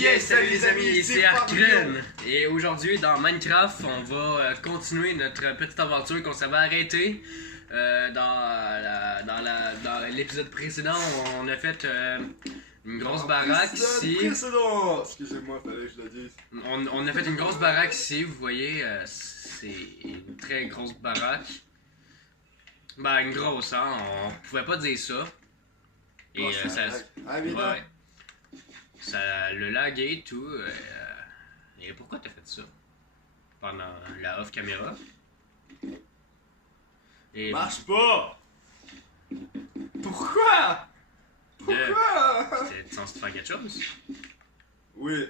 Yes, salut les amis, c'est Arkrun. Et aujourd'hui dans Minecraft, on va continuer notre petite aventure qu'on s'avait arrêtée. Dans l'épisode précédent, on a fait une grosse baraque ici. Excusez-moi, fallait que je le dise. On a fait une grosse baraque ici, vous voyez, c'est une très grosse baraque. Ben, une grosse, hein, on pouvait pas dire ça. Et ouais, ça le lagué et tout. Et pourquoi t'as fait ça? Pendant la off caméra? Et Marche pas! Pourquoi? Pourquoi? C'était censé faire quelque chose? Oui.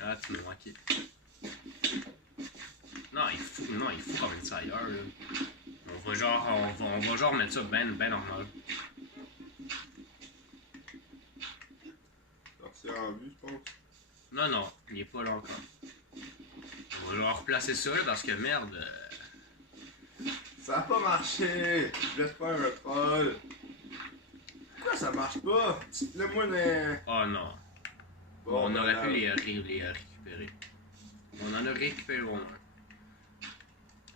Ah, tu m'as manqué. Non, il faut qu'on mette ça ailleurs, là. On va genre mettre ça ben normal. C'est en vue, je pense. Non, il est pas là encore. On va genre replacer ça, là, parce que merde. Ça a pas marché! Je laisse pas un troll. Pourquoi ça marche pas? Dites-le-moi les... Oh non. Bon, On aurait pu les récupérer. On en a récupéré au moins.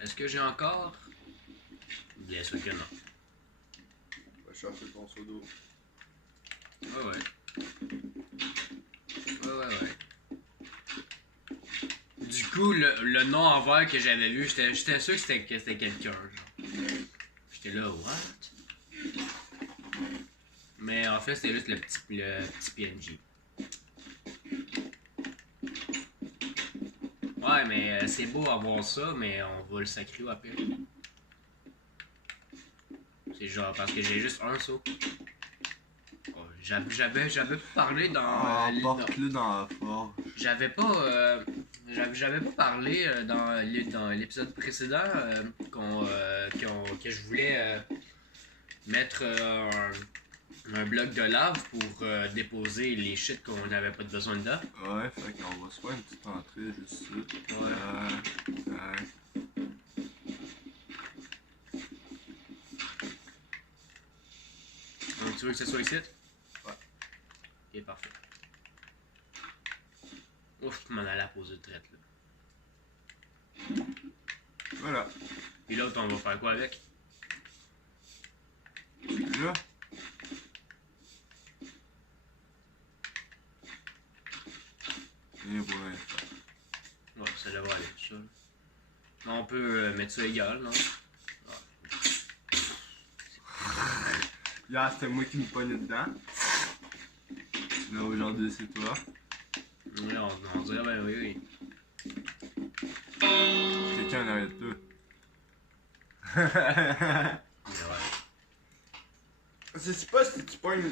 Est-ce que j'ai encore? Bien sûr que non. Va chercher ton seau d'eau. Ouais. Du coup, le nom en vert que j'avais vu, j'étais sûr que c'était quelqu'un. J'étais là, what? Mais en fait, c'était juste le petit PNJ. Ouais, mais c'est beau avoir ça, mais on va le sacrer après. C'est genre parce que j'ai juste un saut. Oh, j'avais parlé dans... Porte-le dans la forge. J'avais pas parlé dans l'épisode précédent que je voulais mettre un bloc de lave pour déposer les shit qu'on n'avait pas besoin dedans. Ouais, fait qu'on va se faire une petite entrée juste ici. Ouais. Donc tu veux que ce soit ici? Ouais. Ok, parfait. Ouf, je m'en allais à poser de traite là. Voilà. Puis l'autre, on va faire quoi avec? Là. Et voilà. Ouais, ça devrait aller, ça. Non, on peut mettre ça égal, non? Hier, c'était moi qui me pognais dedans. Là, aujourd'hui, c'est toi. Oui, on dirait, ben oui. Quelqu'un en arrière de toi. Ouais. Je sais pas si tu pognes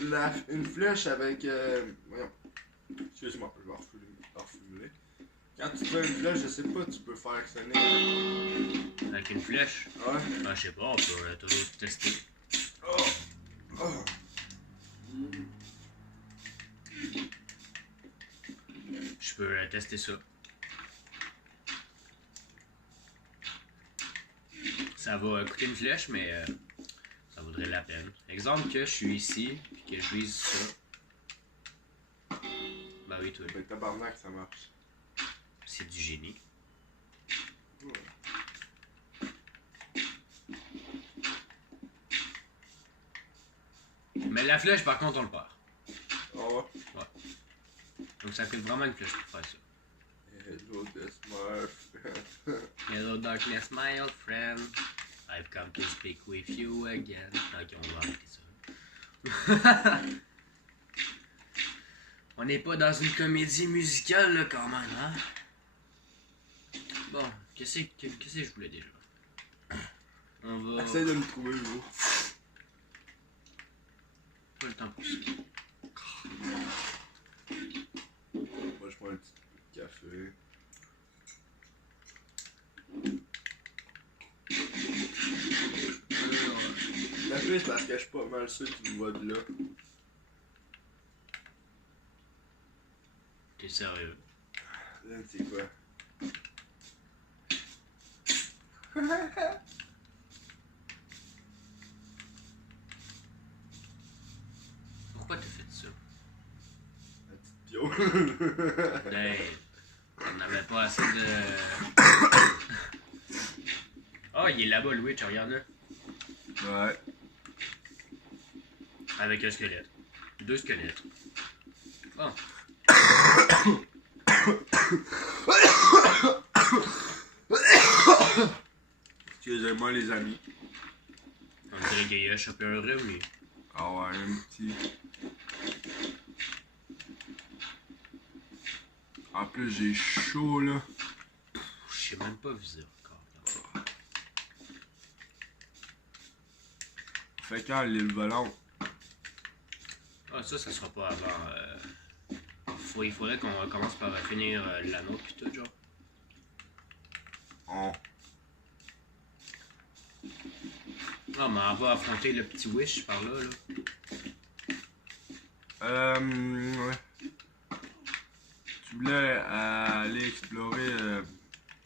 une flèche avec... Voyons. Excuse-moi, je vais reformuler. Quand tu prends une flèche, je sais pas, tu peux faire actionner. Avec une flèche? Ouais. Ah, je sais pas, on peut toujours tester. Oh. Je peux tester ça. Ça va coûter une flèche, mais ça vaudrait la peine. Exemple que je suis ici, puis que je vise ça. Bah oui, toi. Ben tabarnak, ça marche. C'est du génie. Ouais. Mais la flèche, par contre, on le perd. Oh. Ouais. Donc ça coûte vraiment une flèche pour faire ça. Hello, that's my friend. Hello, darkness, my old friend. I've come to speak with you again. Ok, on va arrêter ça. On n'est pas dans une comédie musicale, là, quand même, hein? Bon, qu'est-ce que je voulais déjà? On va... Essaye de me trouver, gros. Pas le temps pour ça. Moi, je prends un petit peu de café. La plus, c'est parce que je suis pas mal sûr qu'il me voit de là. T'es sérieux? Là, c'est quoi? Pourquoi t'as fait ça? idiot. Ben, on n'avait pas assez de... Oh, il est là-bas, le witch, regarde là. Ouais. Avec un squelette. 2 squelettes. Oh. Excusez-moi les amis. On dirait qu'il a chopé un rhume, lui. Ah ouais, un petit. En plus, j'ai chaud là. Je sais même pas viser encore. Fait quand l'île volante? Ah, ça sera pas avant. Il faudrait qu'on commence par finir l'anneau pis tout, genre. Oh. Ah, mais on va affronter le petit Wish par là, là. Ouais. Tu voulais aller explorer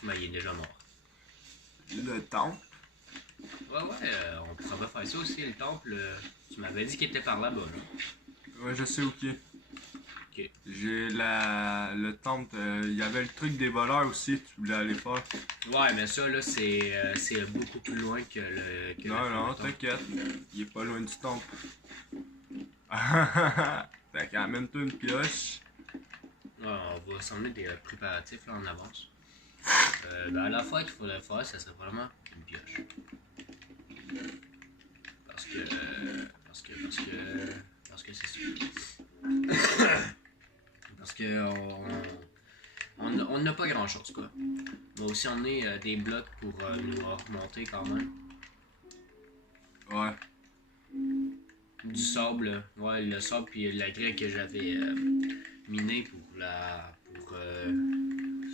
Ben, il est déjà mort. le temple? Ouais, on pourrait faire ça aussi, le temple. Tu m'avais dit qu'il était par là-bas, là. Ouais, je sais où qui est. Ok. J'ai le temple. Il y avait le truc des voleurs aussi, tu voulais aller faire. Ouais, mais ça, là, c'est beaucoup plus loin que le. Non, t'inquiète. Il est pas loin du temple. Fait qu'amène-toi une pioche. Ouais, on va s'emmener des préparatifs là en avance. Ben à la fois qu'il faudrait faire, ça serait vraiment une pioche. Parce que c'est ça. Parce que on n'a pas grand chose quoi. On va aussi emmener des blocs pour nous remonter quand même. Ouais. Du sable, ouais, le sable puis la grès que j'avais miné pour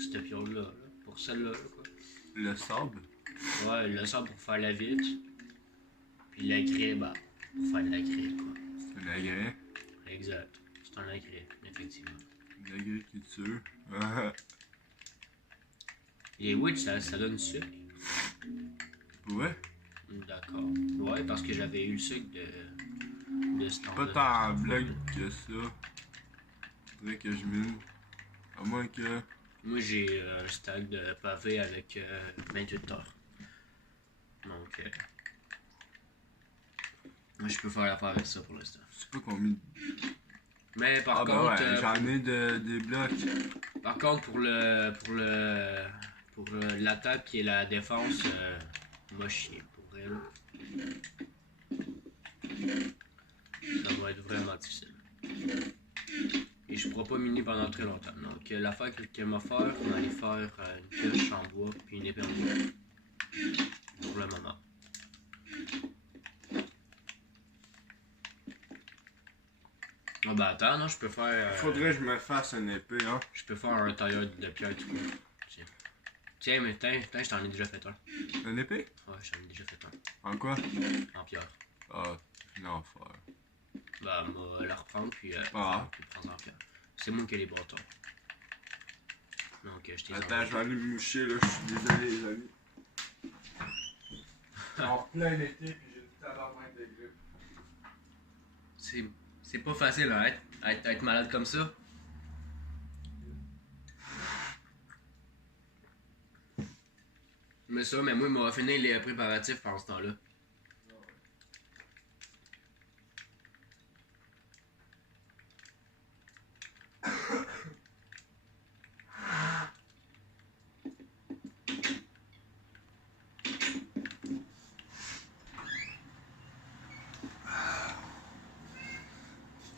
cette piole-là, pour celle-là, quoi. Le sable? Ouais, le sable pour faire la vitre, puis la grès, bah, pour faire de la grès, quoi. C'est un agrès. Exact, c'est un agrès, effectivement. Une agriculture. Les witch, ça donne du sucre. Ouais. D'accord. Ouais, parce que j'avais eu le sucre de ce Pas tant en blague que ça. Faudrait que je mine. À moins que. Moi, j'ai un stack de pavé avec 28 heures. Donc, moi, je peux faire l'affaire avec ça pour l'instant. Je sais pas combien. Mais par Ben contre, ouais, j'en ai des blocs. par contre, pour l'attaque et la défense, moi, je chie pour elle. Ça va être vraiment difficile. Et je pourrai pas miner pendant très longtemps. Donc, l'affaire qu'elle m'a faire, on va aller faire une pioche en bois puis une épée en bois. Pour le moment. Ah bah attends, non, je peux faire... Faudrait que je me fasse une épée, hein. Je peux faire un tailleur de pierre tout court. Tiens, mais je t'en ai déjà fait un. Une épée? Ouais, je t'en ai déjà fait un. En quoi? En pierre. Ah, l'enfer. Bah, on va la reprendre puis Ah. prendre en pierre. C'est moi qui ai les bâtons. Donc, je t'ai Attends, je vais aller me moucher là, je suis désolé les amis. En plein été puis j'ai une tabarnak de grippe. C'est pas facile, hein, être malade comme ça. Mais moi, il m'a fini les préparatifs pendant ce temps-là.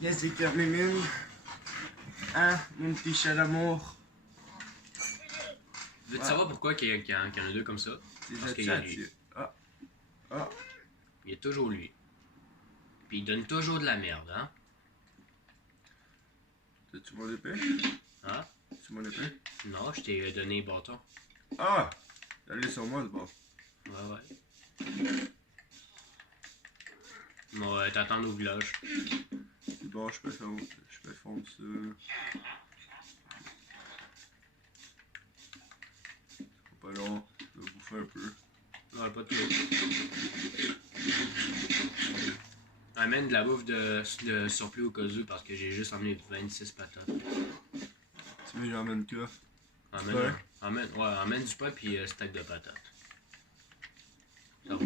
Yes, c'est Carmine. Hein, mon petit chat d'amour. Veux-tu savoir pourquoi qu'il y en a deux comme ça? Parce qu'il y a lui. Ah. Il y a toujours lui. Puis il donne toujours de la merde, hein? T'as-tu mon épée? Hein? Tu mon épée? Non, je t'ai donné bâton. Ah! Allez sur moi, c'est bon. Ouais. Bon, t'attends au village. C'est bon, je peux fondre ça. C'est pas long, je vais bouffer un peu. Ouais, pas de trop. Amène de la bouffe de surplus au cas où parce que j'ai juste emmené 26 patates. Tu veux que j'emmène quoi? Amène du pain puis steak de patates.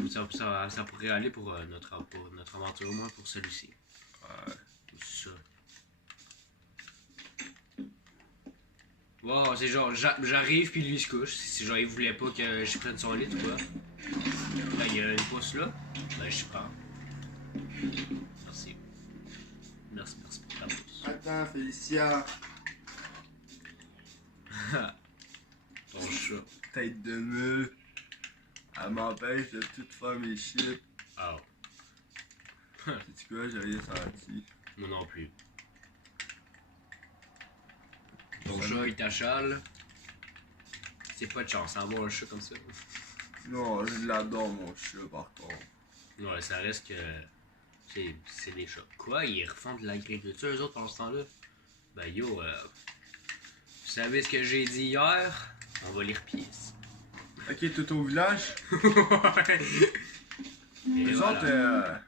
Ça pourrait aller pour notre aventure, au moins pour celui-ci. Ouais. C'est ça. Wow, c'est genre, j'arrive puis lui il se couche. Si genre il voulait pas que je prenne son lit ou quoi. Là, il y a une pousse là. Ben, je prends. Merci. Merci pour ta pousse. Attends, Félicia. Ton chat. Tête de mule. Elle m'empêche de tout faire mes shit. Oh. C'est quoi, j'ai rien senti. Moi non plus. Ton chat, il t'achale. C'est pas de chance, avoir un chat comme ça. Non, je l'adore mon chat par contre. Ouais, ça reste que. C'est des chats. Quoi, ils refont de l'agriculture eux autres pendant ce temps-là? Ben yo, vous savez ce que j'ai dit hier? On va les repier. Ok, tout au village? Ouais. Les voilà.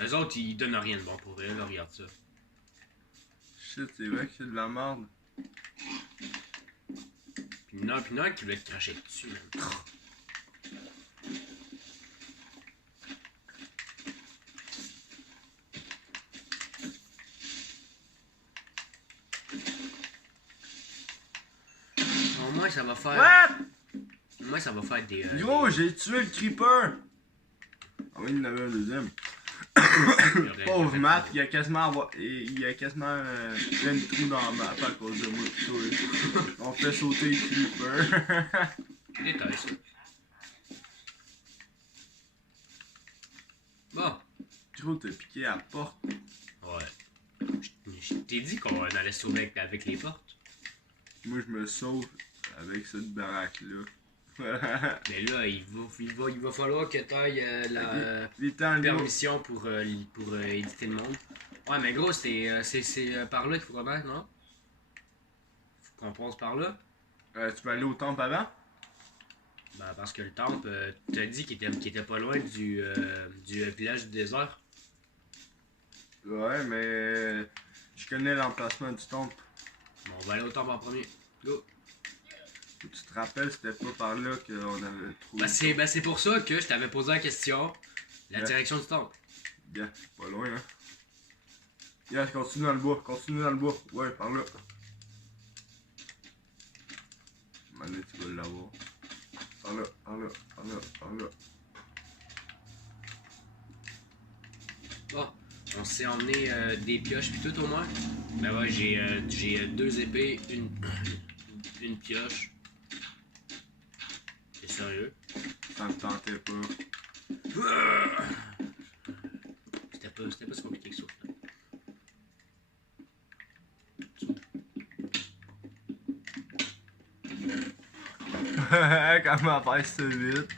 Eux autres, ils donnent rien de bon pour eux, là, regarde ça. Shit, c'est vrai que c'est de la merde. Puis non, qui voulait te cracher dessus, même. Au moins, ça va faire. What? Au moins, ça va faire des. Yo, j'ai tué le creeper! Ah oui, il y en avait un deuxième. Pauvre Matt, il a quasiment plein de trous dans la map à cause de moi pis toi. On fait sauter le creeper. Je détaille ça. Bon. Gros, t'as piqué à la porte. Ouais. Je t'ai dit qu'on allait sauver avec les portes. Moi, je me sauve avec cette baraque-là. Mais là, il va falloir que t'ailles la permission pour éditer le monde. Ouais, mais gros, c'est par là qu'il faut remettre, non? Faut qu'on passe par là. Tu peux aller au temple avant? Ben, parce que le temple, t'as dit qu'il était pas loin du village du désert. Ouais, mais je connais l'emplacement du temple. Bon, on va aller au temple en premier. Go! Tu te rappelles, c'était pas par là qu'on avait trouvé. Ben, c'est pour ça que je t'avais posé la question. La direction du temple. Bien, pas loin, hein. Bien, continue dans le bois, Ouais, par là. Maintenant, tu vas l'avoir. Par là. Bon, on s'est emmené des pioches pis tout au moins. Ben ouais, j'ai 2 épées, une pioche. T'es sérieux? Ça me tentait pas. C'était pas si compliqué que ça. Comment faire ça vite?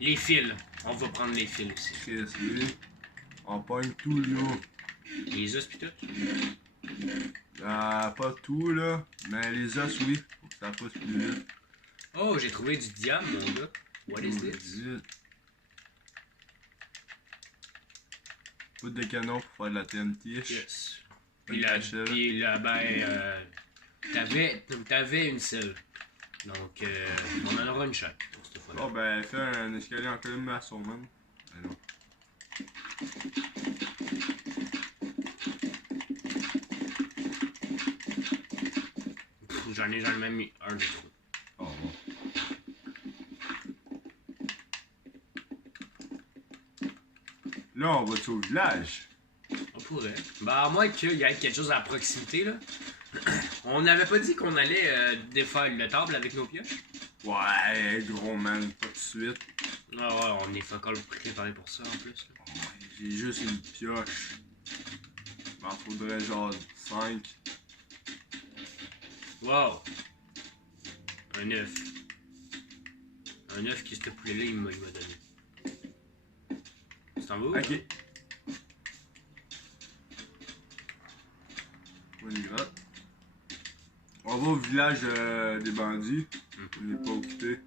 Les fils. On va prendre les fils aussi. Chris, oui. On pogne tout, là. Les os pis tout? Pas tout, là. Mais les os, oui. Faut que ça passe plus vite. Oh, j'ai trouvé du diable, mon gars. What is this? Poudre de canon pour faire de la TNT. Yes. Puis là, ben, t'avais une selle. Donc, on en aura une chaque pour cette fois-là. Oh, ben, fais un escalier en colonne maçon, man. Ben non. J'en ai même mis un de trop. Oh, bon. Là, on va-tu au village? On pourrait. Bah, à moins qu'il y ait quelque chose à proximité, là. On n'avait pas dit qu'on allait défaire le temple avec nos pioches? Ouais, gros man, pas de suite. Ah ouais, on est fuck all préparé pour ça en plus. Là. Ouais, j'ai juste une pioche. Il m'en faudrait genre 5. Wow! Un œuf. Un œuf que ce poulet-là, il m'a donné. Tu t'en vas où? Ok. On y va. On va au village des bandits. On n'est pas occupé.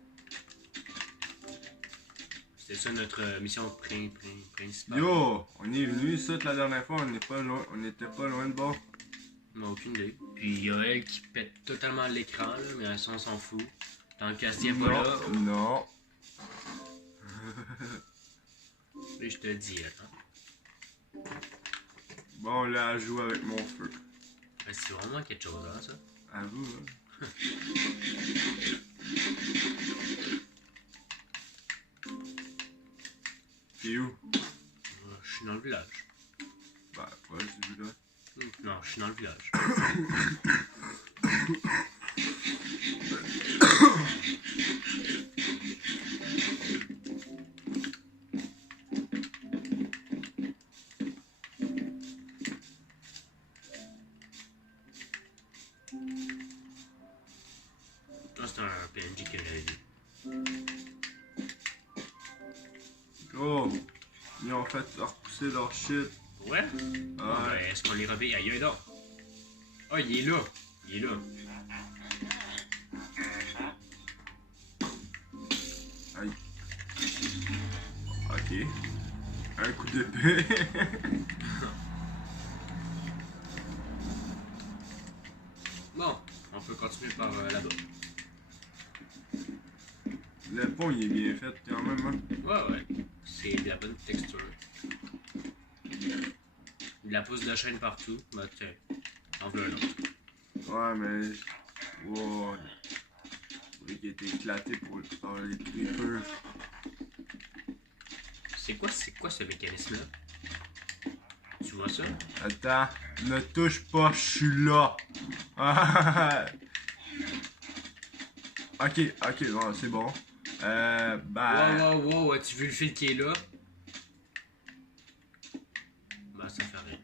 C'est ça notre mission principale. Yo, on est venu ici la dernière fois, on n'était pas loin de bord. On n'a aucune idée. Puis il y a elle qui pète totalement l'écran, là, mais ça on s'en fout. Tant qu'elle se tient pas là. Non. Et je te dis, attends. Bon, là, elle joue avec mon feu. C'est vraiment quelque chose, là, ça. À vous, hein. T'es où? Je suis dans le village. Bah, ouais, c'est du là. Non, je suis dans le village. Toi, c'est un PNJ qui l'avait dit. Oh! Ils ont fait repousser leur shit. Ouais? Ah, ben, est-ce qu'on les réveille ailleurs donc? Ah, il est là! Il est là. Aïe. Ok. Un coup d'épée. Bon, on peut continuer par là-bas. Le pont, il est bien fait quand même, hein? Ouais, ouais. C'est de la bonne texture. De la pousse de chaîne partout. Bah, tiens. En veux un autre. Ouais, mais. Wow. Il a été éclaté par les creepers. C'est quoi ce mécanisme-là? Tu vois ça? Attends, ne touche pas, je suis là. Ok, bon, c'est bon. Ben. Wow, as-tu vu le fil qui est là? Bah, ça fait rien.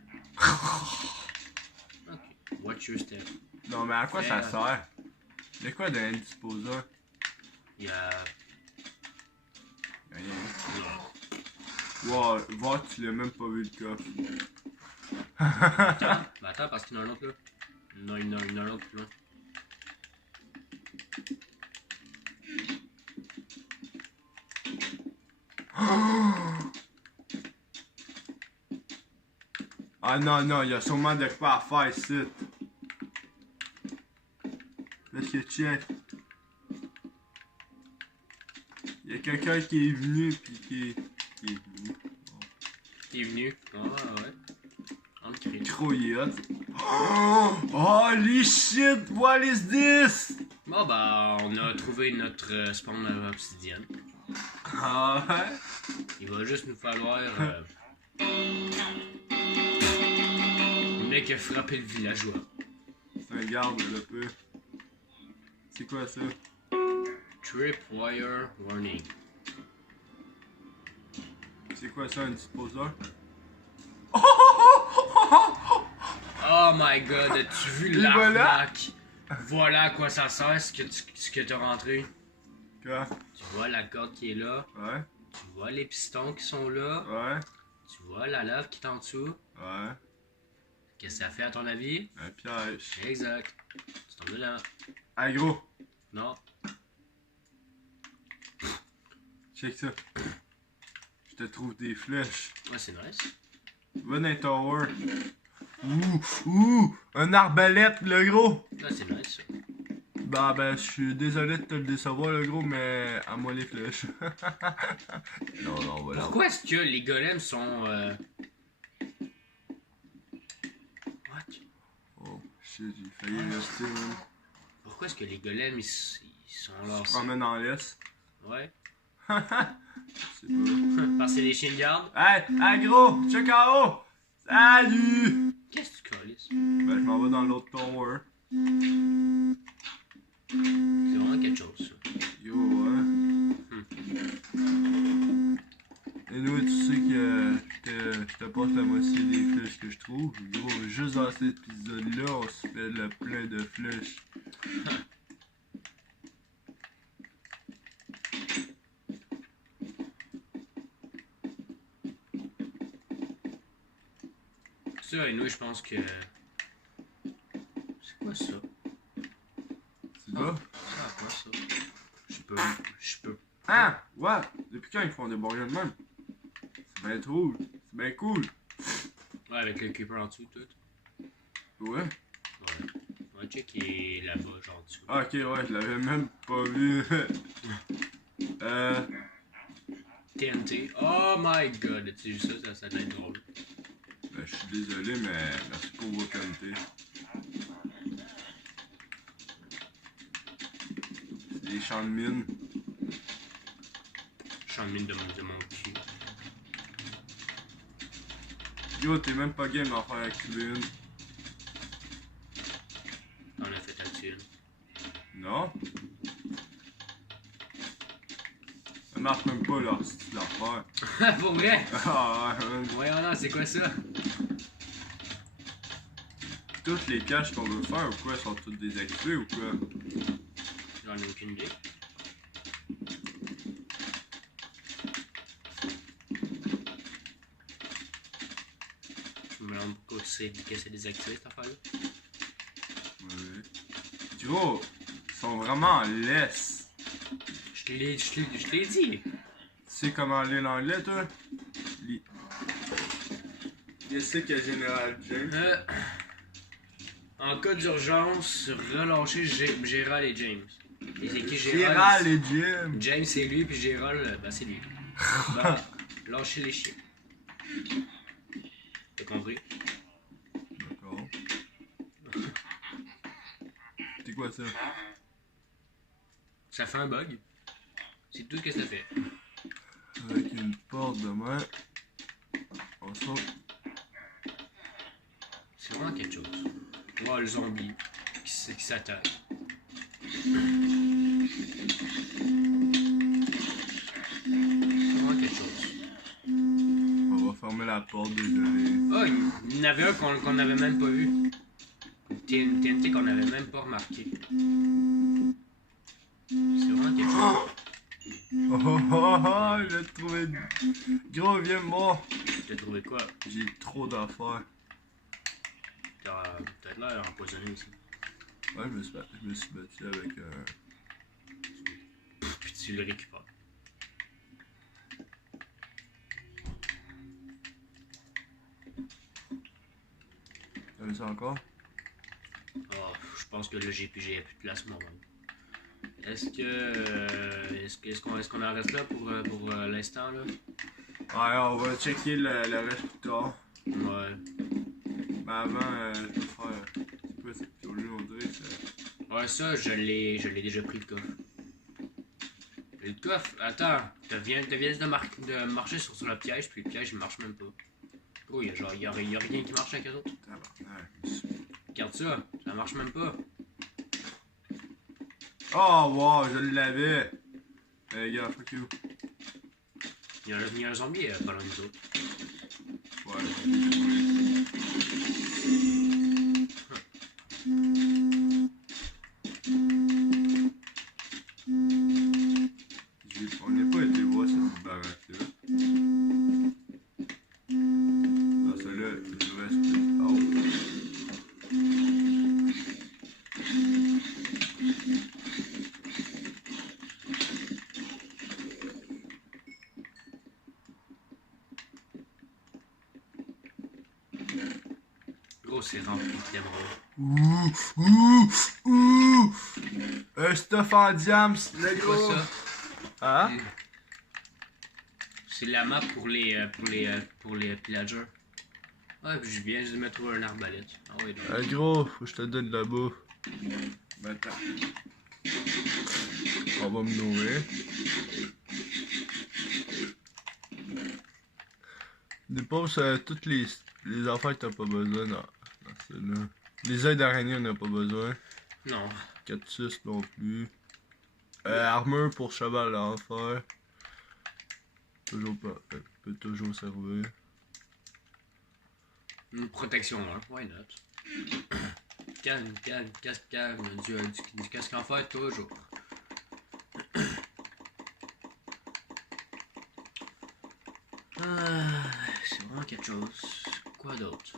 Ok, watch your step. Non, mais à quoi ça sert? Il y a quoi d'un disposeur? Il y a... Rien. Non. Wow, voir que tu l'as même pas vu le coffre. Attends, parce qu'il y en a un autre là. Non, il y en a un autre plus loin. Ah non, il y a sûrement de quoi à faire ici. Qu'est-ce que check? Il y a quelqu'un qui est venu pis qui est venu. Bon. Qui est venu? Ah ouais. En cri. Trop il est hot. Holy shit, what is this? Bon bah, on a trouvé notre spawn obsidienne. Ah ouais? Il va juste nous falloir... le mec a frappé le villageois. C'est un garde le peu. C'est quoi ça? Tripwire warning. C'est quoi ça, un disposeur? Oh my god, as-tu vu l'arnaque? Voilà à quoi ça sert, ce que t'as rentré. Quoi? Tu vois la corde qui est là. Ouais. Tu vois les pistons qui sont là. Ouais. Tu vois la lave qui est en dessous. Ouais. Qu'est-ce que ça fait à ton avis? Un piège. Exact. Tu tombes dedans. Ah gros, Non. check ça. Je te trouve des flèches. Ouais, c'est nice. Va dans les tower. Ouh, un arbalète, le gros. Ouais, c'est nice ça. Bah ben, je suis désolé de te le décevoir, le gros, mais à moi les flèches. Non, voilà. Pourquoi est-ce que les golems sont... What? Oh, shit, j'ai failli rester, man. Pourquoi est-ce que les golems, ils sont là? Je te promène en laisse. Ouais. C'est pas. Parce que c'est des chiens de garde. Hey, gros, check en haut. Salut. Qu'est-ce que tu calisses? Ben, je m'en vais dans l'autre tower. C'est vraiment quelque chose, ça. Yo, ouais. Et nous, tu sais que je te passe la moitié des flèches que je trouve. Gros, juste dans cet épisode-là, on se fait le plein de flèches. Ça, et nous, je pense que... C'est quoi ça? C'est ça? Ça, quoi ça? Je peux... Ah, what? Depuis quand ils font des barrières de même? C'est bien trop. C'est bien cool. Ouais, avec le creeper en dessous, tout. Ouais. Ouais. Ouais, check, il est là-bas, genre en dessous. Ah, ok, ouais, je l'avais même pas vu. TNT. Oh my god, tu vu ça, ça doit être drôle. Ben, je suis désolé, mais merci pour vos qualités. C'est des champs de mine. Champ de mine de mon cul. Yo, t'es même pas game d'en faire activer une. On a fait là-dessus. Non? Ça marche même pas leur style d'affaire. Pour vrai? Ah ouais, Voyons là, c'est quoi ça? Toutes les caches qu'on veut faire ou quoi sont toutes désactivées ou quoi? J'en ai aucune idée. Je me demande pourquoi c'est désactivé cette affaire-là. Ouais. Gros, ils sont vraiment laisses. Je te l'ai dit. Tu sais comment lire l'anglais, toi? Lis. Qu'est-ce que Général James? En cas d'urgence, relâchez Gérald et James. Et c'est qui Gérald et Jim. James c'est lui, puis Gérald, ben c'est lui. Ben, lâchez les chiens. T'as compris? D'accord. C'est quoi ça? Ça fait un bug. C'est tout ce que ça fait. Avec une porte de main. On saute. C'est vraiment quelque chose. Ouais, le zombie qui s'attaque. C'est vraiment quelque chose. On va fermer la porte, désolé. Oh, il y en avait un qu'on n'avait même pas vu. Une TNT qu'on n'avait même pas remarqué. C'est vraiment quelque chose. Oh oh oh oh, je l'ai trouvé. Gros, viens moi. T'as trouvé quoi? J'ai trop d'affaires. T'as peut-être l'air empoisonné aussi. Ouais, je me suis battu avec Puis tu le récupères. T'as vu ça encore? Oh, je pense que là j'ai plus de place moi. Est-ce qu'on en reste là pour l'instant là? Ouais, on va checker le reste plus tard. Ouais. Mais avant, je vais faire. C'est quoi cette piole-là, on dirait? Ouais, ça, je l'ai déjà pris le coffre. Le coffre, attends, tu viens de marcher sur le piège, puis le piège il marche même pas. Oh, il y a rien qui marche avec les autres. Regarde ça, ça marche même pas. Oh, wow, je l'avais! Gars, fuck you. Il y a un zombie pas loin de nous autres. Ouais. On n'est pas été voir cette baraque-là. Ah, celle-là, il reste. Oh! Gros, c'est rempli de caméras. Ouh! Un stuff en diams, le C'est quoi gros! ça? Hein? C'est la map pour les pillagers. Ouais, puis je viens juste de me trouver un arbalète. Ah oui, donc. Gros, faut que je te donne de la bouffe. Ben attends. On va me nourrir. Dépose toutes les affaires que t'as pas besoin dans celle-là. Les ailes d'araignée, on n'a pas besoin. Non. Cactus non plus. Armure pour cheval à en faire. Toujours pas. Peut toujours servir. Une protection, hein. Why not? Calme, casque, du casque en fer, toujours. C'est vraiment quelque chose. Quoi d'autre?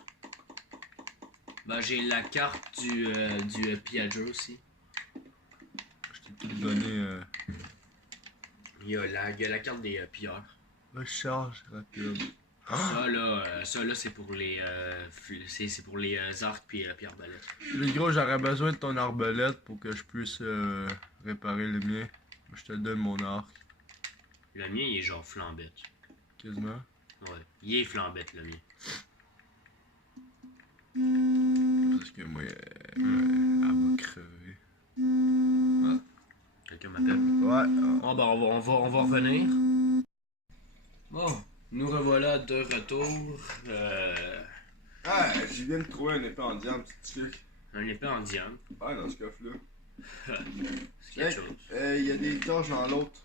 Bah, j'ai la carte du pillager aussi. Je t'ai tout donné. il y a la carte des pilleurs. Recharge rapide. Ça là c'est pour les c'est pour les arcs puis arbalètes. Les gros, j'aurais besoin de ton arbalète pour que je puisse réparer le mien. Je te donne mon arc. Le mien il est genre flambette. Quasiment. Ouais, il est flambette le mien. Parce que moi, elle va crever. Ah. Quelqu'un m'appelle? Ouais. Oh ben on va revenir. Bon, nous revoilà de retour. Ah, je viens de trouver un épée en diamant, petit truc. Un épée en diamant. Ouais, dans ce coffre-là. C'est quelque chose. Il y a des torches dans l'autre.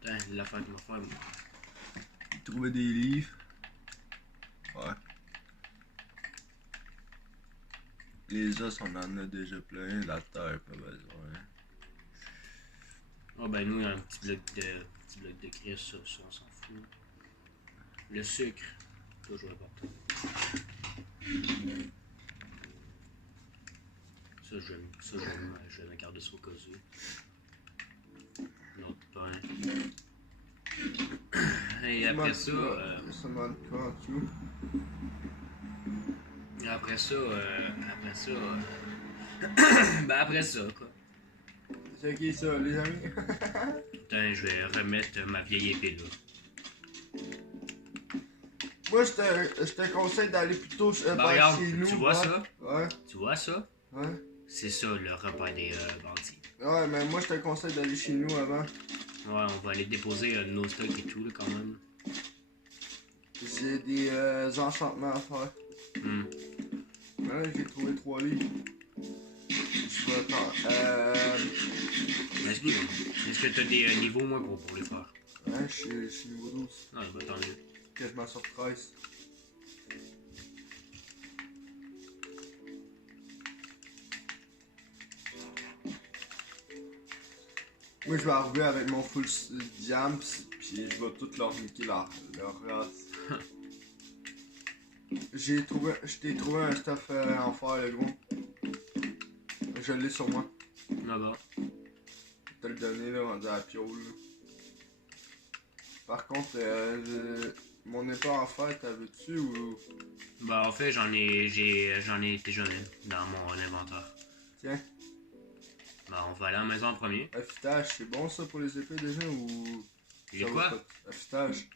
Putain, l'affaire qui m'a fait. Trouver des livres. Ouais. Les os, on en a déjà plein. La terre, pas besoin. Oh ben nous, un petit bloc de crise, ça, on s'en fout. Le sucre, toujours important. Ça, je vais me garder ça au cas où. Notre pain. Et après ça... Après ça, ben après ça, quoi. C'est qui ça, les amis? Putain, je vais remettre ma vieille épée là. Moi, je te conseille d'aller plutôt regarde, chez nous. tu vois ça? Ouais. Tu vois ça? Ouais. C'est ça, le repas des bandits. Ouais, mais moi, je te conseille d'aller chez nous avant. Ouais, on va aller déposer nos stocks et tout, là, quand même. J'ai des enchantements à faire. Là, j'ai trouvé 3 livres. Je vais attendre. Est-ce que t'as des niveaux moins pour les faire? Ouais, je suis niveau 12. Ah, bah tant mieux. Quasiment sur 13. Moi, je vais arriver avec mon full diamant, puis je vais tout leur niquer leur race. Je t'ai trouvé un stuff en fer, le gros. Je l'ai sur moi. Ah bah. Je vais te le donner, là, rendu à la piole. Là. Par contre, mon épée en fer, t'as vu-tu ou... Bah, en fait, j'en ai déjà une dans mon inventaire. Tiens. Bah, on va aller à la maison en premier. Affûtage, c'est bon ça pour les épées déjà ou... J'ai quoi? Affûtage.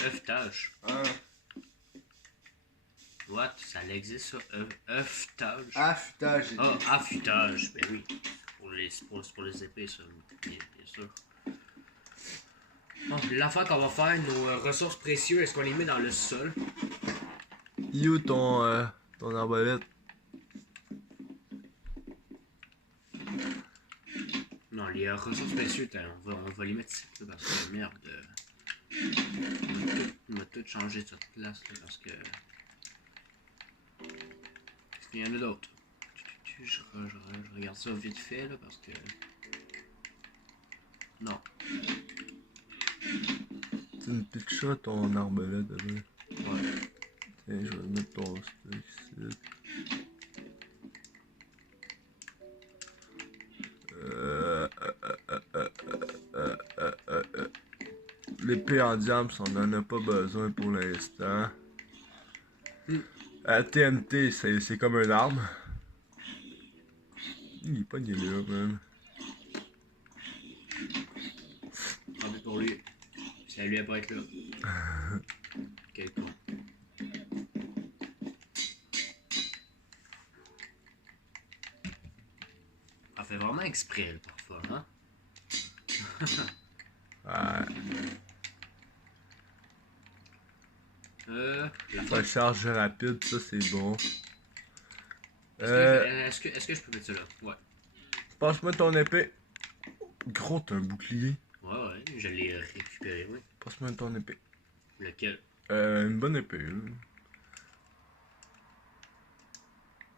Affûtage. Ah. What? Ça existe ça? Affûtage? Affûtage, j'ai dit. Ah, affûtage. Ben oui. Pour les épées, ça. Bien sûr. Bon, l'affaire qu'on va faire, nos ressources précieuses, est-ce qu'on les met dans le sol? Yo ton arbalète. Non, les ressources précieuses, on va les mettre ici, là, parce que merde. On va tout changer de cette place, là, parce que... Est-ce qu'il y en a d'autres? Je regarde ça vite fait, là, parce que... Non. Tu me pitcheras ton arbalète, là. Ouais. Tiens, je vais mettre ton stick ici. L'épée en diamant, on n'en a pas besoin pour l'instant. La TNT, c'est comme une arme. Il est pas né là, man. Tant pis pour lui. Ça lui à pas être là. Quel con. Elle fait vraiment exprès, elle, parfois, hein? Ouais. La Recharge rapide, ça c'est bon. Est-ce que je peux mettre ça là? Ouais. Passe-moi ton épée. Gros, t'as un bouclier. Ouais, je l'ai récupéré, oui. Passe-moi ton épée. Lequel? Une bonne épée, là.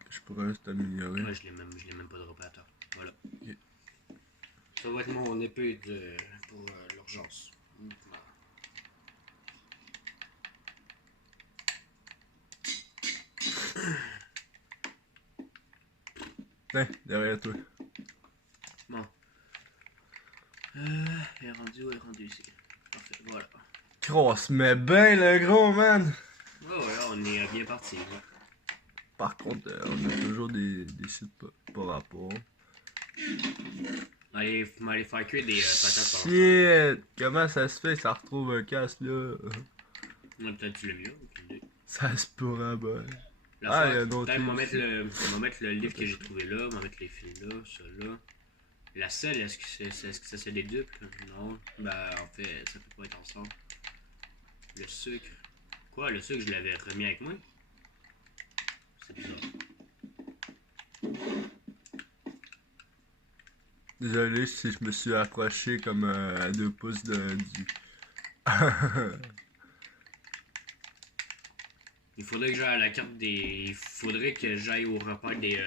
Je pourrais t'améliorer. Ouais, je l'ai même pas droppé à terre. Voilà. Yeah. Ça va être mon épée pour l'urgence. Tiens, derrière toi. Bon. Elle est rendue où? Elle est rendue ici. Parfait, voilà. On se met bien le gros, man! Oh, ouais, on est bien parti. Ouais. Par contre, on a toujours des sites pas rapport. Allez faire cuire des patates par Shit! Comment ça se fait que ça retrouve un casque là? Ouais, peut-être tu l'as mieux, aucune idée. Ça se pourrait bien. La Il y a fois, un autre peut-être livre. m'en mettre le livre que j'ai trouvé là, m'en mettre les fils là, ça là. La selle, est-ce que ça se déduple? Non. Ben, en fait, ça peut pas être ensemble. Le sucre. Quoi, le sucre, je l'avais remis avec moi? C'est bizarre. Désolé si je me suis approché comme à 2 pouces du. Il faudrait que j'aille à la carte des. Il faudrait que j'aille au repère des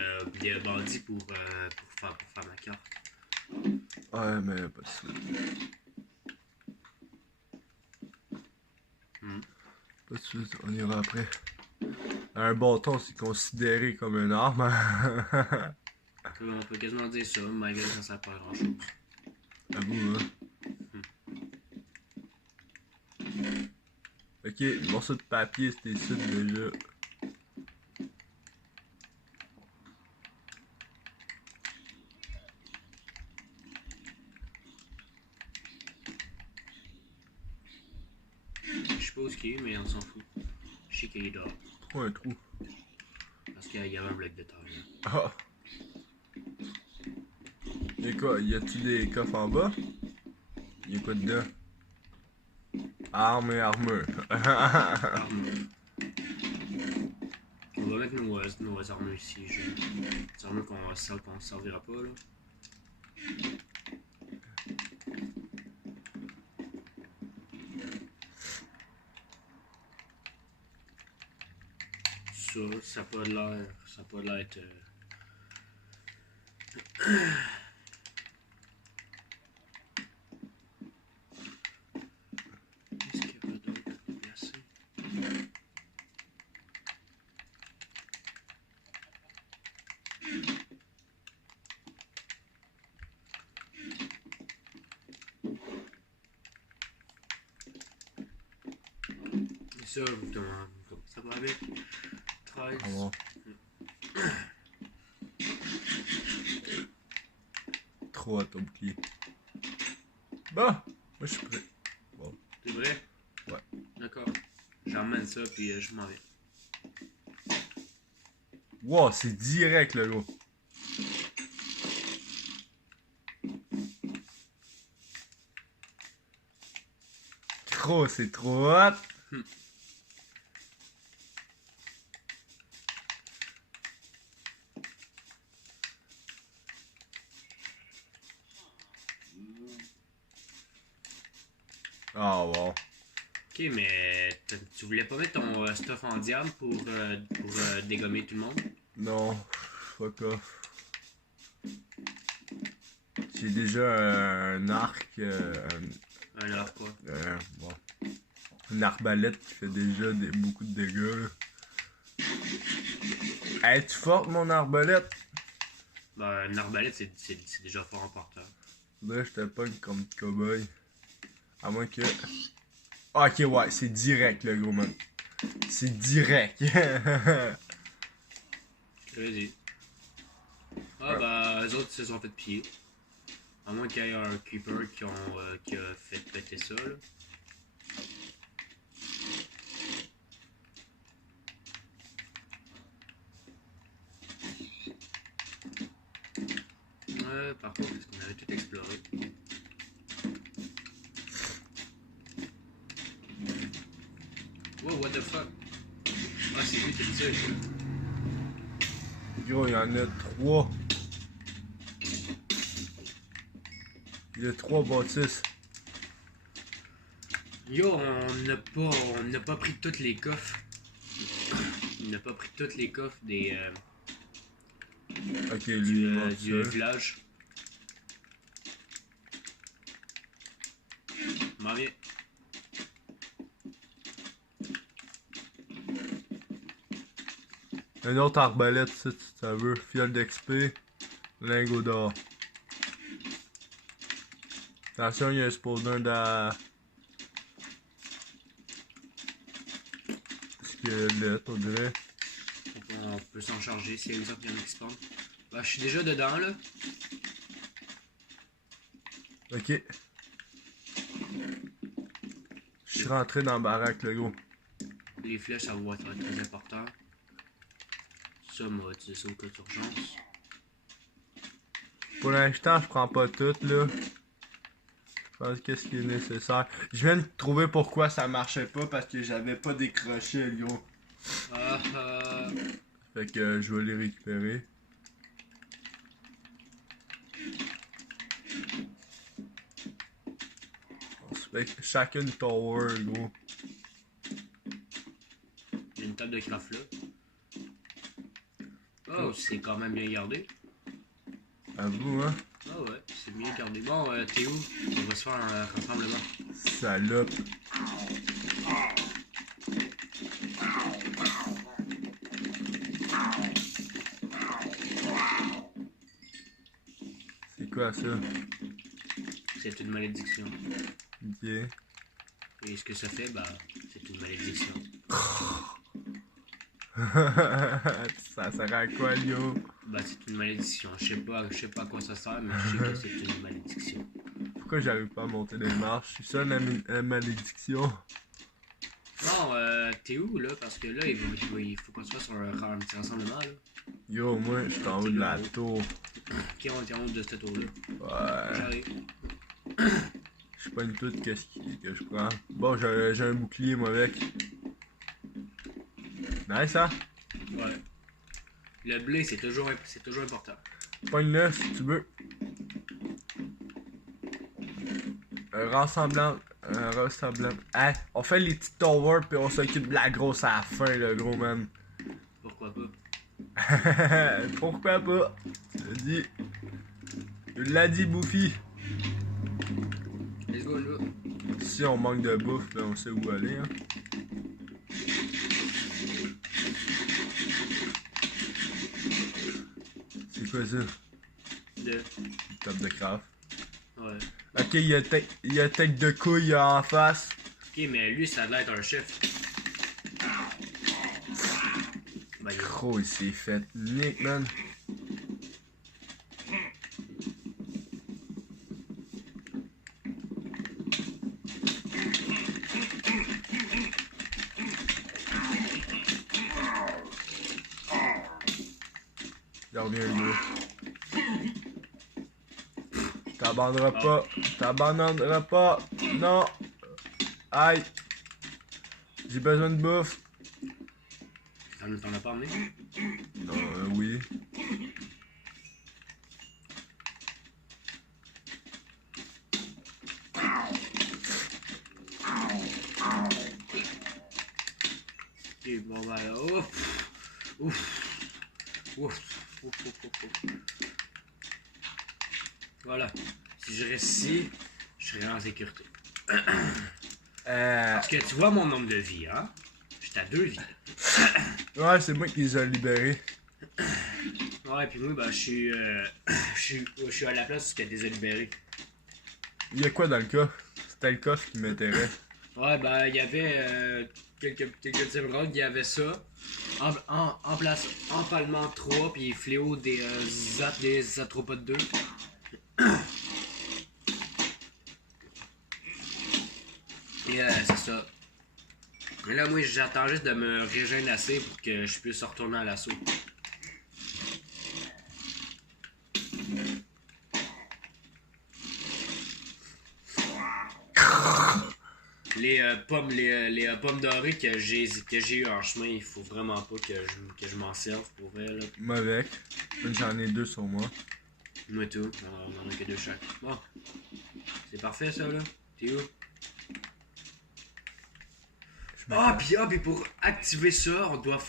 bandits pour faire ma carte. Ouais, mais pas de suite. Pas de suite, on ira après. Un bâton, c'est considéré comme une arme. On peut quasiment dire ça, malgré que ça sert pas à grand chose. À vous, hein. Ok, le morceau de papier, c'était ici déjà. Je sais pas où ce qu'il est, mais on s'en fout. Je sais qu'il est dehors. Trop un trou. Parce qu'il y avait un bloc de terre. Ah! Y'a quoi? Y a-tu des coffres en bas? Y'a quoi dedans? Armes et armure. Armure. On va mettre nos armures ici. Des armures qu'on servira pas là. Ça a pas l'air. Ça a pas l'air être. Qu'est-ce qu'il y a pas d'autre à placer? Et ça, comment ça va avec? 13. Ah bon. Trop à ton bouclier. Bah! Moi je suis prêt. Bon. T'es vrai? Ouais. D'accord. J'emmène ça puis je m'en vais. Wow, c'est direct le gros. Gros, c'est trop hot. Ah wow. Ok, mais tu voulais pas mettre ton stuff en diable pour dégommer tout le monde? Non, fuck off. J'ai déjà un arc. Un arc quoi? Bon. Une arbalète qui fait déjà beaucoup de dégâts. Es-tu forte mon arbalète? Ben, une arbalète c'est déjà fort en porteur. Faudrait que je te pogne comme cowboy. À moins que. Ah, ok, ouais, c'est direct le gros man. C'est direct. Vas-y. Ah, ouais. Bah, eux autres ils se sont fait piller. À moins qu'il y ait un creeper qui a fait péter ça, là. Par contre, est-ce qu'on avait tout exploré? Wow, what the fuck? Ah, c'est lui qui a dit ça, Gros, il y en a 3. Il y a 3 bâtisses. Yo, on n'a pas pris toutes les coffres. On n'a pas pris toutes les coffres des Ok, lui, du village. M'en viens. Un autre arbalète, si ça veut. Fiole d'XP. Lingot d'or. Attention, il y a un spawner de... Squelette, on dirait. On peut s'en charger s'il y a une autre qui spawn. Bah, je suis déjà dedans là. Ok. Je suis rentré dans la baraque, le gros. Les flèches, ça va être très important. Ça, moi, tu sais ça au cas d'urgence. Pour l'instant, je prends pas tout, là. Je pense qu'est-ce qui est nécessaire. Je viens de trouver pourquoi ça marchait pas, parce que j'avais pas décroché, le gros. Fait que je vais les récupérer. On se fait chacune tower, le gros. J'ai une table de craft là. Oh, c'est quand même bien gardé. À vous, hein? Ah ouais, c'est bien gardé. Bon, t'es où? On va se faire un rassemblement. Salope. C'est quoi ça? C'est une malédiction. Ok. Et ce que ça fait, bah, c'est une malédiction. Ça sert à quoi, yo? Bah, c'est une malédiction. Je sais pas à quoi ça sert, mais je sais que c'est une malédiction. Pourquoi j'arrive pas à monter les marches? Je suis ça la malédiction. Non, t'es où là? Parce que là, il faut qu'on se fasse un petit rassemblement là. Yo, moi, je suis en haut de la tour. Ok, on est en haut de cette tour là. Ouais. J'arrive. Je sais pas une toute qu'est-ce que je prends. Bon, j'ai un bouclier, moi, avec. Nice, hein? Ouais. Le blé, c'est toujours important. Pogne-le si tu veux. Un rassemblant. Hey, on fait les petits towers puis on s'occupe de la grosse à la fin, le gros man. Pourquoi pas? Pourquoi pas? Tu l'as dit. Tu l'as dit, Bouffi. Let's go, là. Si on manque de bouffe, ben on sait où aller, hein. C'est quoi ça? De. Table de craft. Ouais. Ok, il y a tête de couille en face. Ok, mais lui, ça a l'air d'être un chef. Ben, Gros, il s'est fait nique, man. Il revient, le gros. T'abandonneras pas. Non. Aïe. J'ai besoin de bouffe. T'en as pas emmené? Non, oui. Ok, bon ben là, ouf. Voilà. Si je reste ici, je serai en sécurité. Parce que tu vois mon nombre de vies, hein? J'étais à 2 vies. Ouais, c'est moi qui les ai libérés. Ouais, puis moi, ben, je suis à la place où tu les as libérés. Il y a quoi dans le coffre? C'était le coffre qui m'intéresse. Ouais, ben, il y avait quelques émeraudes, il y avait ça. Empalement 3, puis fléau des arthropodes 2. Et c'est ça. Mais là, moi, j'attends juste de me régénérer assez pour que je puisse retourner à l'assaut. Les pommes dorées que j'ai eues en chemin, il faut vraiment pas que je m'en serve pour vrai là. Moi avec. J'en ai 2 sur moi. Moi tout, on en a que 2 chaque. Bon. C'est parfait ça là. T'es où? Puis pour activer ça, on doit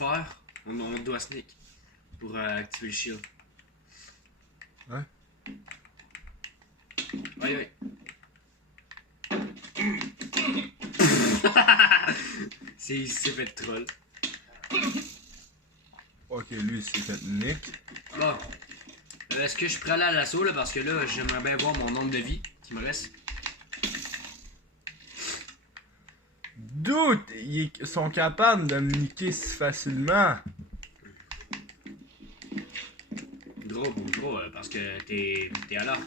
sneak. Pour activer le shield. Ouais. Ouais. Il s'est fait troll. Ok, lui il s'est fait nick. Bon. Est-ce que je suis prêt à aller à l'assaut là? Parce que là, j'aimerais bien voir mon nombre de vies qui me reste. Dude, ils sont capables de me niquer si facilement. Gros, parce que t'es à l'arc.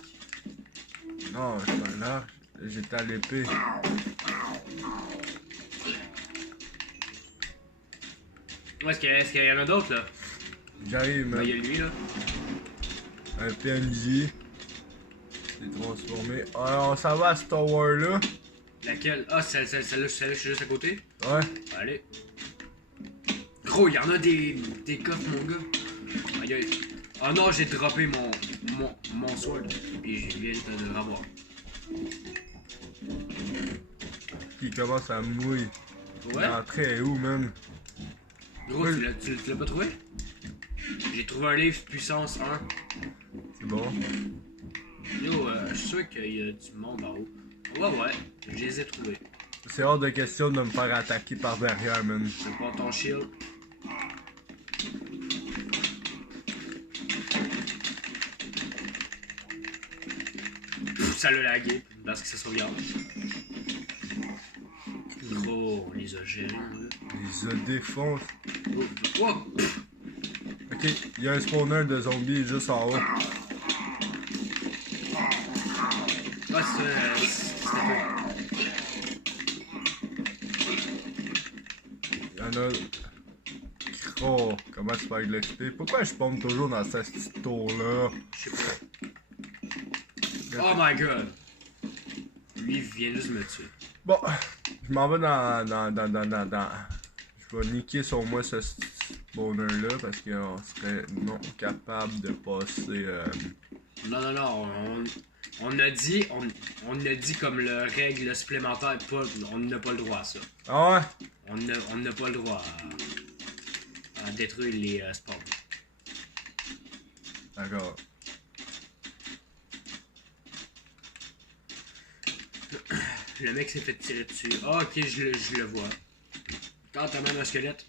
Non, je suis pas là. J'étais à l'épée. Est-ce qu'il y en a d'autres là? J'arrive, Ben, man. il y a lui là. Un PNJ. C'est transformé. Alors, on s'en va à ce tower là. Laquelle? Ah, celle-là, je suis juste à côté? Ouais. Allez. Gros, il y en a des coffres, mon gars. Aïe aïe. Oh non, j'ai droppé mon sword. Puis je viens de le revoir. Qui commence à mouiller. Ouais? L'entrée est où, man? Gros, tu l'as pas trouvé? J'ai trouvé un livre puissance 1. C'est bon. Yo, je suis sûr qu'il y a du monde en haut. Ouais, je les ai trouvés. C'est hors de question de me faire attaquer par derrière, man. Je prends ton shield. Ça l'a lagué parce que ça sauvegarde. Gros, on les a gérés, là. Les a défonce. Oh. Ok, il y a un spawner de zombies juste en haut. Ah, c'était toi. Il y en a. Oh, comment tu fais avec l'XP? Pourquoi je pompe toujours dans cette petite tour-là? Je sais pas. Oh my god! Lui, il vient juste me tuer. Bon, je m'en vais dans. Je vais niquer sur moi ce spawner-là parce qu'on serait non capable de passer. Non, on a dit comme le règle supplémentaire, on n'a pas le droit à ça. Ah ouais? On n'a pas le droit à détruire les spawns. D'accord. Le mec s'est fait tirer dessus. Ah, ok, je le vois. Quand t'as même un squelette.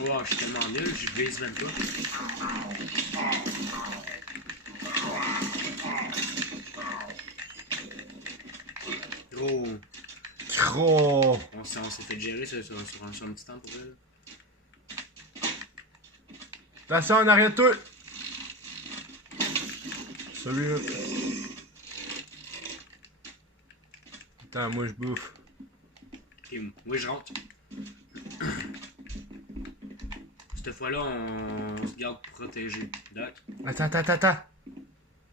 Wow, je suis tellement nul, je vise même pas. Gros, Gros! on s'est fait gérer sur un petit temps pour elle. Attention en arrière de toi! Celui-là. Attends, moi je bouffe. Ok, moi je rentre. Cette fois-là, on se garde protégé. D'accord? Attends.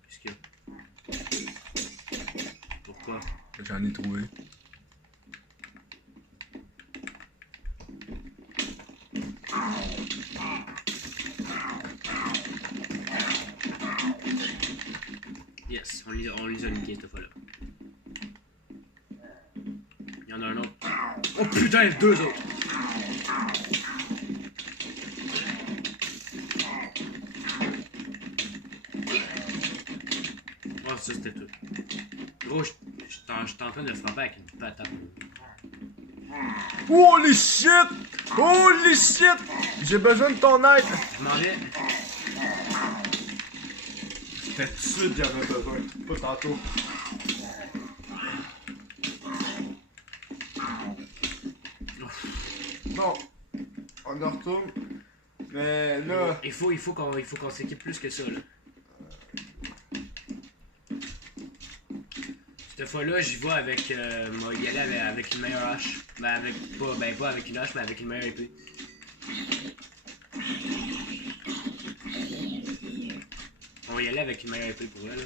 Qu'est-ce qu'il y a? Pourquoi? J'en ai trouvé. Yes, on les a niqués cette fois-là. Il y en a un autre. Oh putain, deux autres! Oh, ça c'était tout. Gros, j'étais en train de frapper avec une patate. Holy shit! Holy shit! J'ai besoin de ton aide! Je m'en vais. C'était tout de suite, j'en avais besoin. Pas tantôt. Bon, on en retourne. Mais là. Il faut qu'on s'équipe plus que ça, là. Cette fois-là, j'y vais avec. Moi, y aller avec une meilleure hache. Pas avec une hache, mais avec une meilleure épée. On va y aller avec une meilleure épée pour elle, là.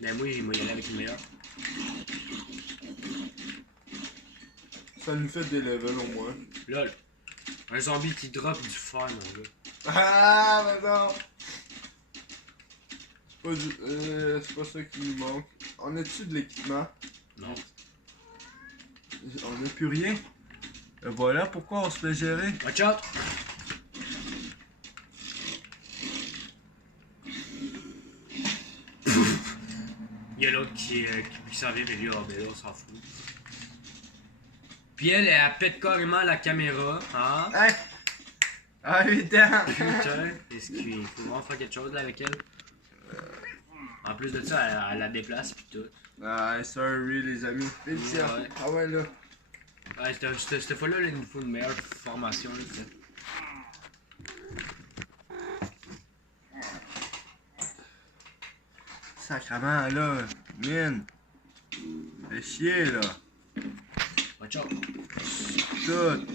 Ben, moi, y aller avec une meilleure. Ça nous fait des levels au moins. Là, un zombie qui drop du fer, mon gars. Ah, mais non! C'est pas ça qui nous manque. On a-tu de l'équipement? Non. On n'a plus rien. Et voilà pourquoi on se fait gérer. Watch out! Il y a l'autre qui s'en vient, mais lui, oh, ben là, on s'en fout. Puis elle pète carrément la caméra, hein? Hey! Ah, putain! Putain, est-ce qu'il faut vraiment faire quelque chose là avec elle? En plus de ça, elle la déplace pis tout. Ah, sorry les amis. Félicia. Ouais. Ah ouais là. Ouais, cette fois-là, il nous faut une meilleure formation. Là, t'sais. Sacrement là. Mine. Fais chier là. Watch out. Tout.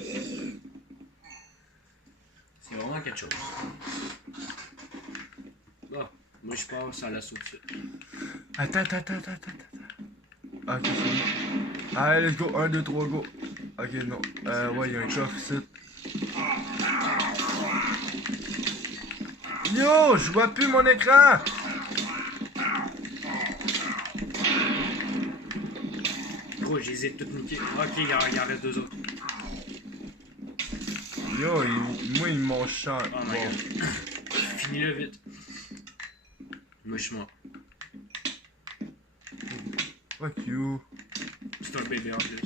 C'est vraiment quelque chose. Bon, moi je pense à l'assaut dessus. Attends. Ok, c'est bon. Allez, let's go. 1, 2, 3, go. Ok, non. Ouais, y'a un coffre ici. Yo, je vois plus mon écran. Gros, je les ai toutes niquées. Ok, il en reste 2 autres. Yo, moi, ils m'ont chanté. Oh my god. Finis-le vite. Moi je suis mort. Fuck you. C'est un bébé en plus.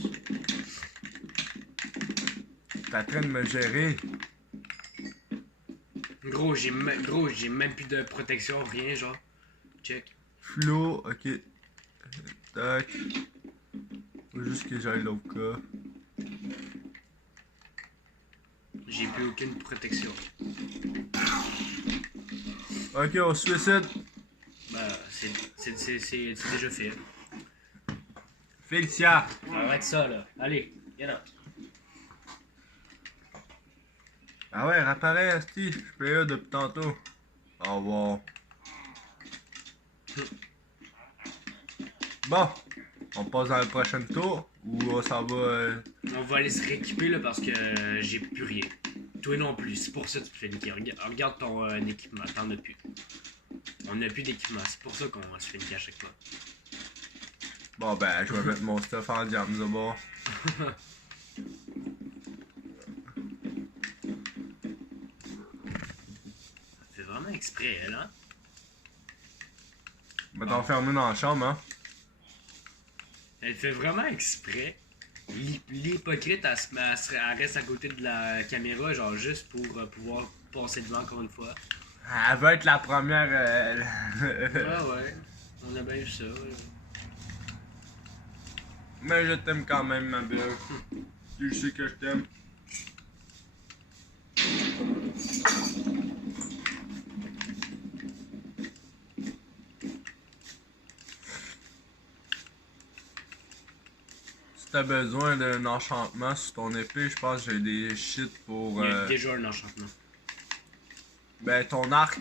T'es en train de me gérer. Gros, j'ai même plus de protection, rien, genre. Check. Flow, ok. Tac. Faut juste que j'aille l'autre cas. J'ai plus aucune protection. Ok, on se suicide. Bah, c'est déjà fait. Félicia. Arrête ça, là. Allez, viens là. Ah ouais, réapparais, Asti. Je suis là depuis tantôt. Au revoir. Bon. On passe dans le prochain tour. Ou on s'en va... On va aller se rééquiper, là, parce que j'ai plus rien. Toi non plus, c'est pour ça que tu te fais niquer. Regarde ton équipement, t'en as plus. On n'a plus d'équipement, c'est pour ça qu'on se fait niquer à chaque fois. Bon ben, je vais mettre mon stuff en diamant d'abord. C'est vraiment exprès, elle, hein? On va t'enfermer dans la chambre, hein? Elle fait vraiment exprès. L'hypocrite, elle reste à côté de la caméra, genre juste pour pouvoir passer devant encore une fois. Elle va être la première... Ouais, on a bien vu ça. Ouais. Mais je t'aime quand même, ma belle. Tu sais que je t'aime. Si t'as besoin d'un enchantement sur ton épée, je pense que j'ai des shit pour... Il y a déjà un enchantement. Ben, ton arc.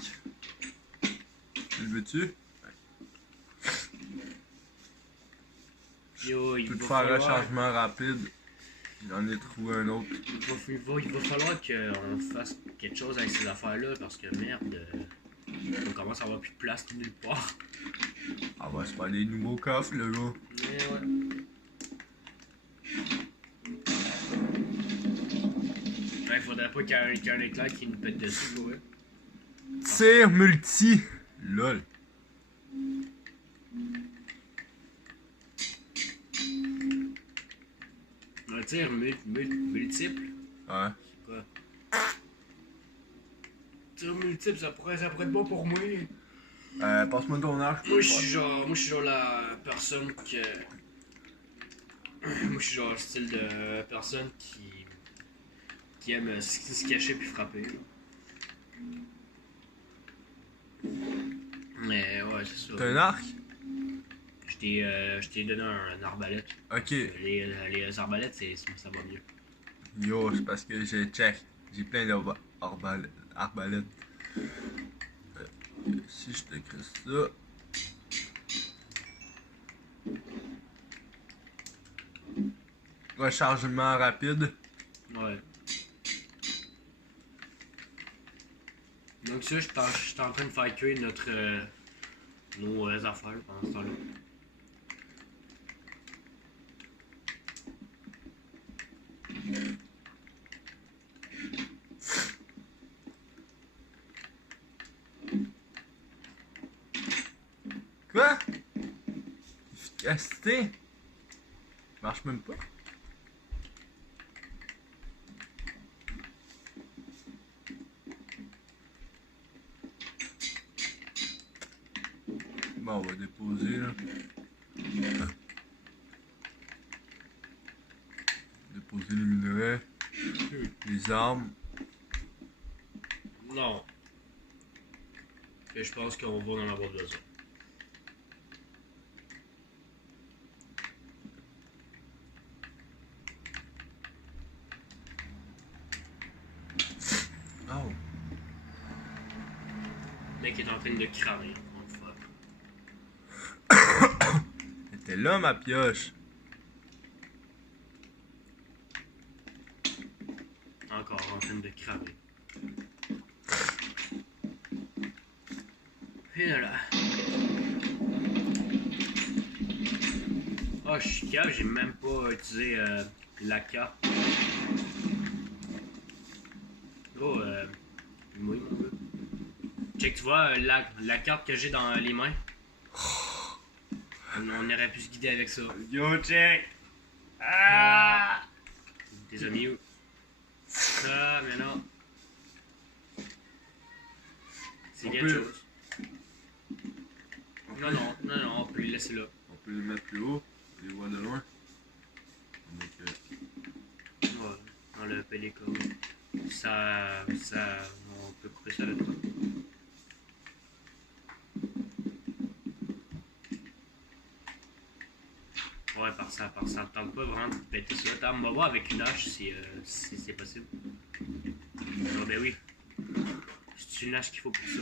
Tu le veux-tu? Yo, Tu peux te faire un rechargement rapide. J'en ai trouvé un autre. Il va falloir qu'on fasse quelque chose avec ces affaires-là parce que merde, on commence à avoir plus de place nulle part. Ah bah c'est pas des nouveaux coffres là gars. Mais ouais. Il faudrait pas qu'il y ait un éclair qui nous pète dessus, quoi. Tir multi. Lol. Un tir multiple? Ouais. C'est quoi? Tir multiple, ça pourrait être bon pour moi. Passe-moi ton arc. Moi, je suis genre la personne que... Moi, je suis genre le style de personne qui aime se cacher puis frapper. Là. Mais ouais, c'est ça. T'as un arc? Je t'ai donné un arbalète. Ok. Les arbalètes, ça va mieux. Yo, c'est parce que j'ai check. J'ai plein d'arbalètes. Si je te crée ça. Rechargement rapide. Ouais. Donc ça, je suis en train de faire cuire nos affaires pendant ce temps-là. Quoi? Efficacité? Marche même pas. Bon, on va déposer là. Déposer les minerais. Les armes. Non. Et je pense qu'on va en avoir besoin. Oh. Le mec est en train de cramer. C'était là ma pioche. Encore en train de cramer. Et là. Oh, je suis calme, j'ai même pas utilisé la carte. Oh, oui, mon gars. Check, tu vois la carte que j'ai dans les mains? On aurait pu se guider avec ça. Yo, check! Ah! Tes amis où? Ah, mais non. C'est quelque chose. Non, on peut les laisser là. On peut les mettre plus haut, on les voit de loin. Donc, Ouais, dans le pélican. Ça, on peut couper ça là-dedans. Ouais, par ça tente pas vraiment de péter ça. Attends, on va voir avec une hache si c'est possible. Oh, ben oui. C'est une hache qu'il faut pour ça.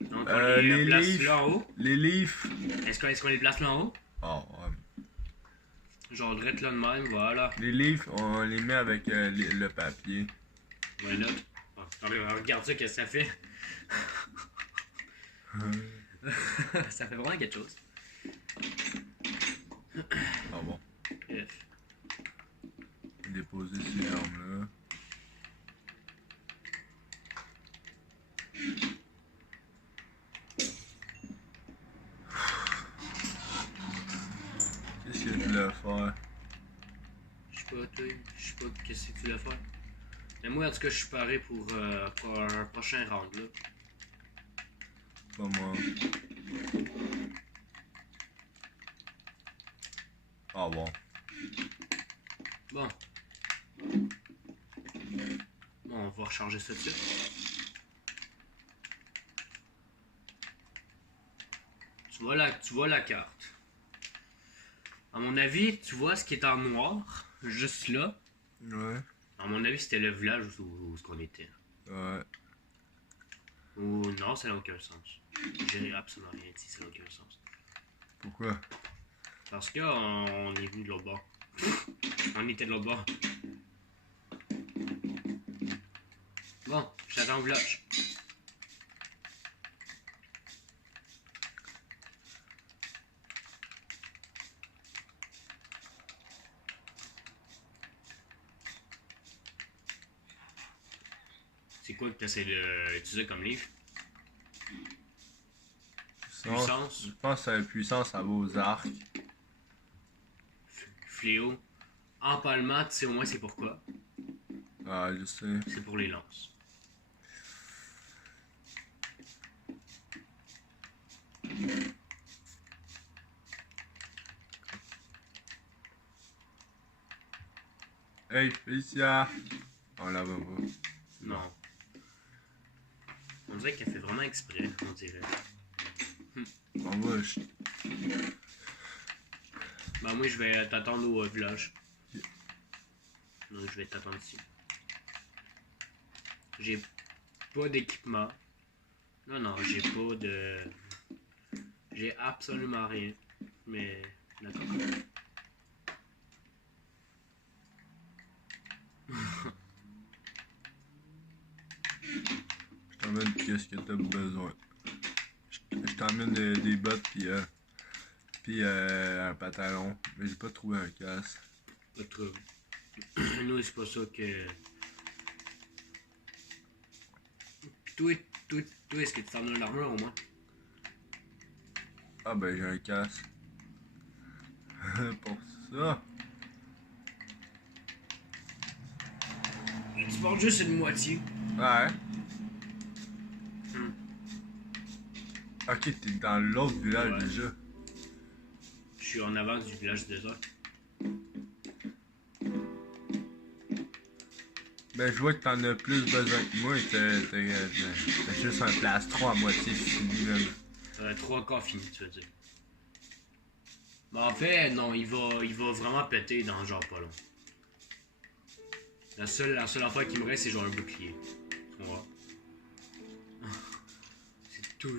Donc, on les place leafs, là en haut. Les leafs. Est-ce qu'on les place là en haut? Oh, ouais. Genre, direct là de même, voilà. Les leafs, on les met avec le papier. Voilà. Oh, regarde ça, qu'est-ce que ça fait. Ça fait vraiment quelque chose. Ah bon. Yes. Déposer ces armes-là. Qu'est-ce que je voulais faire? Je sais pas, toi. Je sais pas qu'est-ce que tu voulais faire. Mais moi, en tout cas, je suis paré pour un prochain round, là. Pas moi. Ah bon. Bon. Bon, on va recharger ça dessus. Tu vois la carte. À mon avis, tu vois ce qui est en noir, juste là. Ouais. À mon avis, c'était le village où on était. Ouais. Ou non, ça n'a aucun sens. J'ai absolument rien dit, ça n'a aucun sens. Pourquoi? Parce qu'on est venu de l'autre bord. On était de l'autre bord. Bon, j'attends au village. C'est quoi que tu essaies d'utiliser comme livre? Puissance. Je pense que la puissance, ça va aux arcs. Fléau. Empalement, tu sais au moins c'est pourquoi. Ah, je sais. C'est pour les lances. Hey, Félicia! On la va pas. Non. On dirait qu'elle fait vraiment exprès, on dirait. On va. Ben moi je vais t'attendre au village. Donc je vais t'attendre ici. J'ai pas d'équipement. Non, j'ai pas de... J'ai absolument rien. Mais... D'accord. Je t'emmène qu'est-ce que t'as besoin. Je t'emmène des bottes puis un pantalon. Mais j'ai pas trouvé un casque. Pas de trouble. Nous c'est pas ça que... Toi, est-ce que tu t'en as l'armure au moins? Ah ben j'ai un casque. Pour ça. Tu portes juste une moitié. Ouais. Ok, t'es dans l'autre village Ouais. déjà. Je suis en avance du village du désert. Ben, je vois que t'en as plus besoin que moi. T'as juste un plastron à moitié fini, là. 3 quarts fini, tu veux dire. Mais en fait, non, il va vraiment péter dans genre pas long. La seule affaire qui me reste, c'est genre un bouclier. Tu comprends?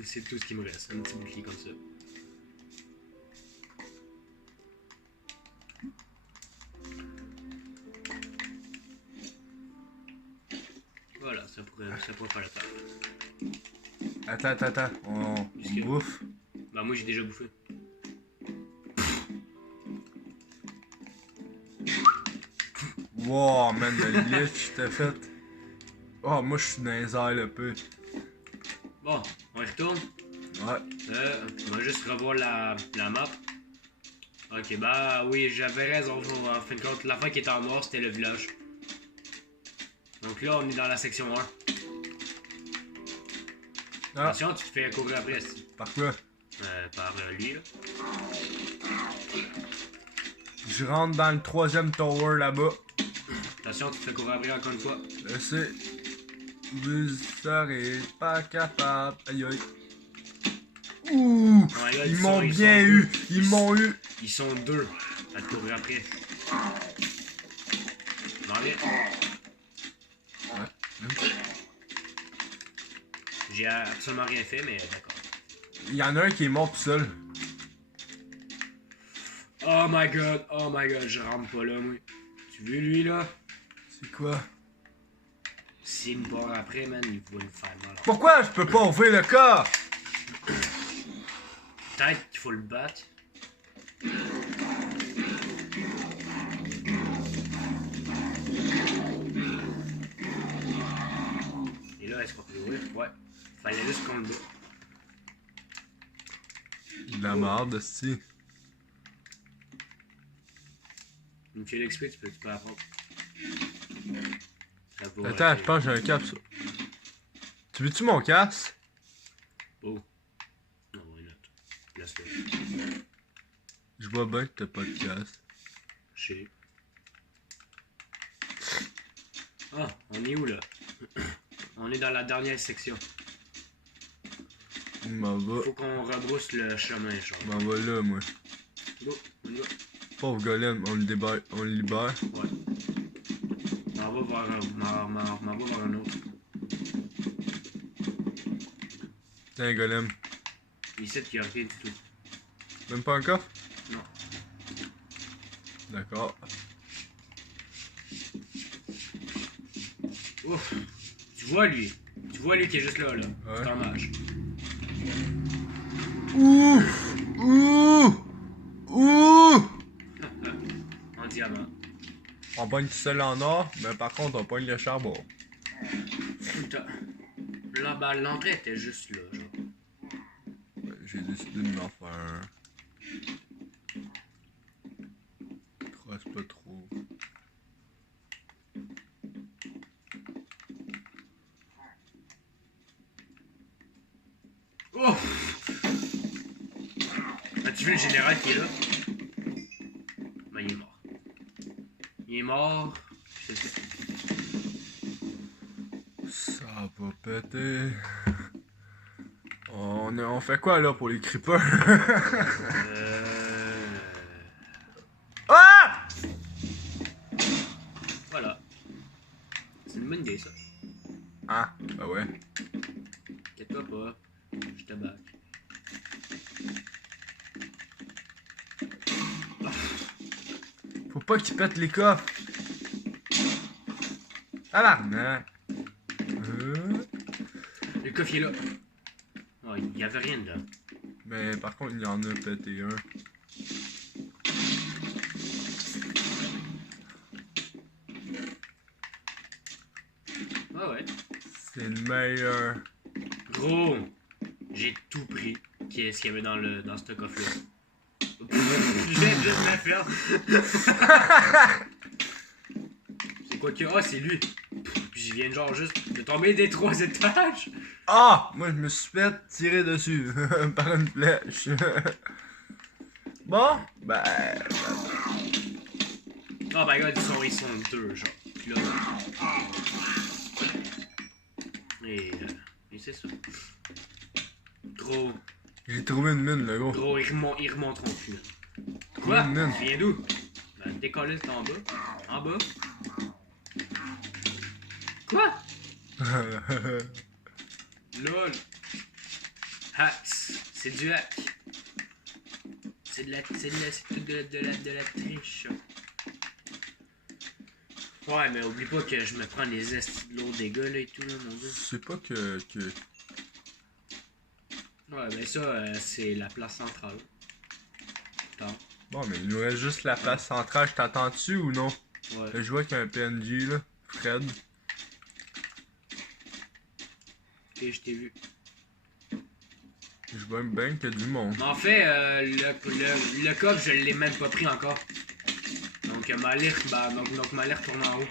C'est tout ce qui me reste, un petit bouclier comme ça. Voilà, ça pourrait faire la table. Attends, on Qu'est-ce que- bouffe. Bah moi j'ai déjà bouffé. Wow, man, le glitch, t'as fait. Oh, moi, je suis dans les airs, le peu. Bon, on y retourne. Ouais. On va juste revoir la map. Ok, bah oui, j'avais raison. En fin de compte, la fin qui était en noir, c'était le village. Donc là, on est dans la section 1. Ah, Attention, tu te fais courir après, par quoi? par lui, là. Je rentre dans le 3e tower là-bas. Attention, tu te fais courir après encore une fois. Je sais. Vous serez pas capable. Aïe aïe. Ouh! Ouais, là, Ils sont- m'ont ils bien sont eu! deux. Ils m'ont eu! Ils sont 2 à te courir après. M'en viens. J'ai absolument rien fait, mais d'accord. Il y en a un qui est mort tout seul. Oh my god, je rentre pas là, moi. Tu veux lui, là? C'est quoi? S'il me barre après, man, il va me faire mal. Pourquoi je peux pas ouvrir le corps? Peut-être qu'il faut le battre. Et là, est-ce qu'on peut l'ouvrir? Ouais. Fallait juste qu'on le bat. De la merde, si. Une fille d'XP, tu peux apprendre. Ça va, Attends, je pense que j'ai un cap, ça. Tu veux-tu mon casque? Oh. Non, why not? Laisse-le. Je vois bien que t'as pas de casque. Je sais. Ah, on est où là? On est dans la dernière section. Il m'en va. Faut qu'on rebrousse le chemin, genre. Il m'en va là, moi. Go, on y va. Pauvre golem, on le libère. Ouais. On va voir un autre. Tiens, golem. Ici, il n'y a rien du tout. Même pas encore? Non. D'accord. Ouf. Tu vois lui qui est juste là, là. Ouais. C'est un mage. Ouh! Ouh! Ouh! En diamant. On pogne seul en or, mais par contre, on pogne le charbon. Putain. Là, bah, l'entrée était juste là, genre. J'ai décidé de m'en faire un. Trosse pas trop. Oh! As-tu vu le général qui est là? Ben, il est mort. Il est mort. C'est ça. Ça va péter. On fait quoi là pour les creepers? Ah! Voilà. C'est une bonne idée, ça. Ah, bah ouais. Inquiète-toi pas. Je te back. Faut pas qu'ils pètent les coffres. Ah là! Le coffre il est là. Oh, il y avait rien dedans. Mais par contre, il y en a pété un. Ah ouais. C'est le meilleur. Gros, j'ai tout pris. Qu'est-ce qu'il y avait dans ce coffre-là? Je viens de la faire. C'est quoi que... Ah, c'est lui. Puis je viens genre juste de tomber des 3 étages. Ah! Moi, je me suis fait tirer dessus par une flèche. Bon, ben... Oh my god, ils sont deux, genre. Puis là... Et c'est ça. Gros... J'ai trouvé une mine, le gros. Gros, ils remonteront plus. Quoi? Une mine. Tu viens d'où? Ben, décoller, c'est en bas. En bas. Quoi? LOL. Hacks. C'est du hack. C'est tout de la triche. Ouais, mais oublie pas que je me prends les estis de l'eau dégâts là et tout, là, mon gars. C'est pas que... Ouais, ben ça, c'est la place centrale. Attends. Bon, mais il nous reste juste la place centrale. Je t'attends dessus ou non? Ouais. Je vois qu'il y a un PNJ, là. Fred. Ok, je t'ai vu. Je vois bien qu'il y a du monde. Mais en fait, le cop, je l'ai même pas pris encore. Donc, m'aller retourne en haut.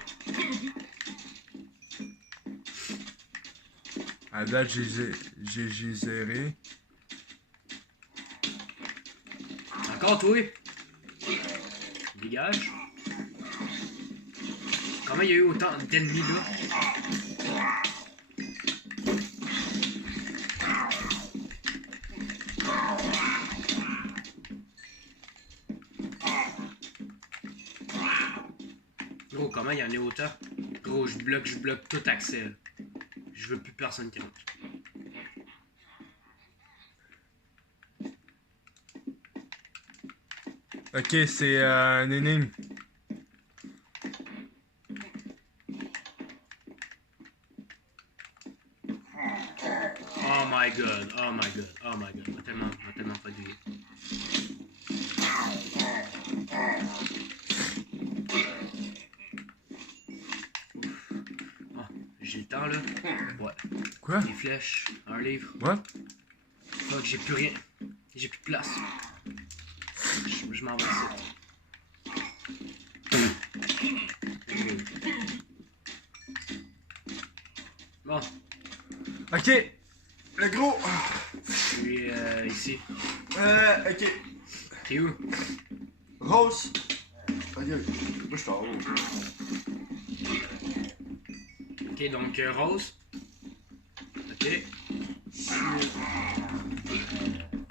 À date, j'ai géré. Encore, toi? Dégage. Comment il y a eu autant d'ennemis là? Gros, comment il y en a autant? Gros, je bloque tout accès. Je veux plus personne qui rentre. Ok, c'est un énigme. Oh my god, oh my god, oh my god. M'a tellement fatigué. Oh, j'ai le temps là? Ouais. Quoi? Des flèches, un livre. What? Fuck, j'ai plus rien. J'ai plus de place. Je m'en vais ici. Bon, Ok. Le gros. je suis ici. Ok. T'es où? Rose. Ok. Moi, je suis en haut. Ok, donc Rose. Ok.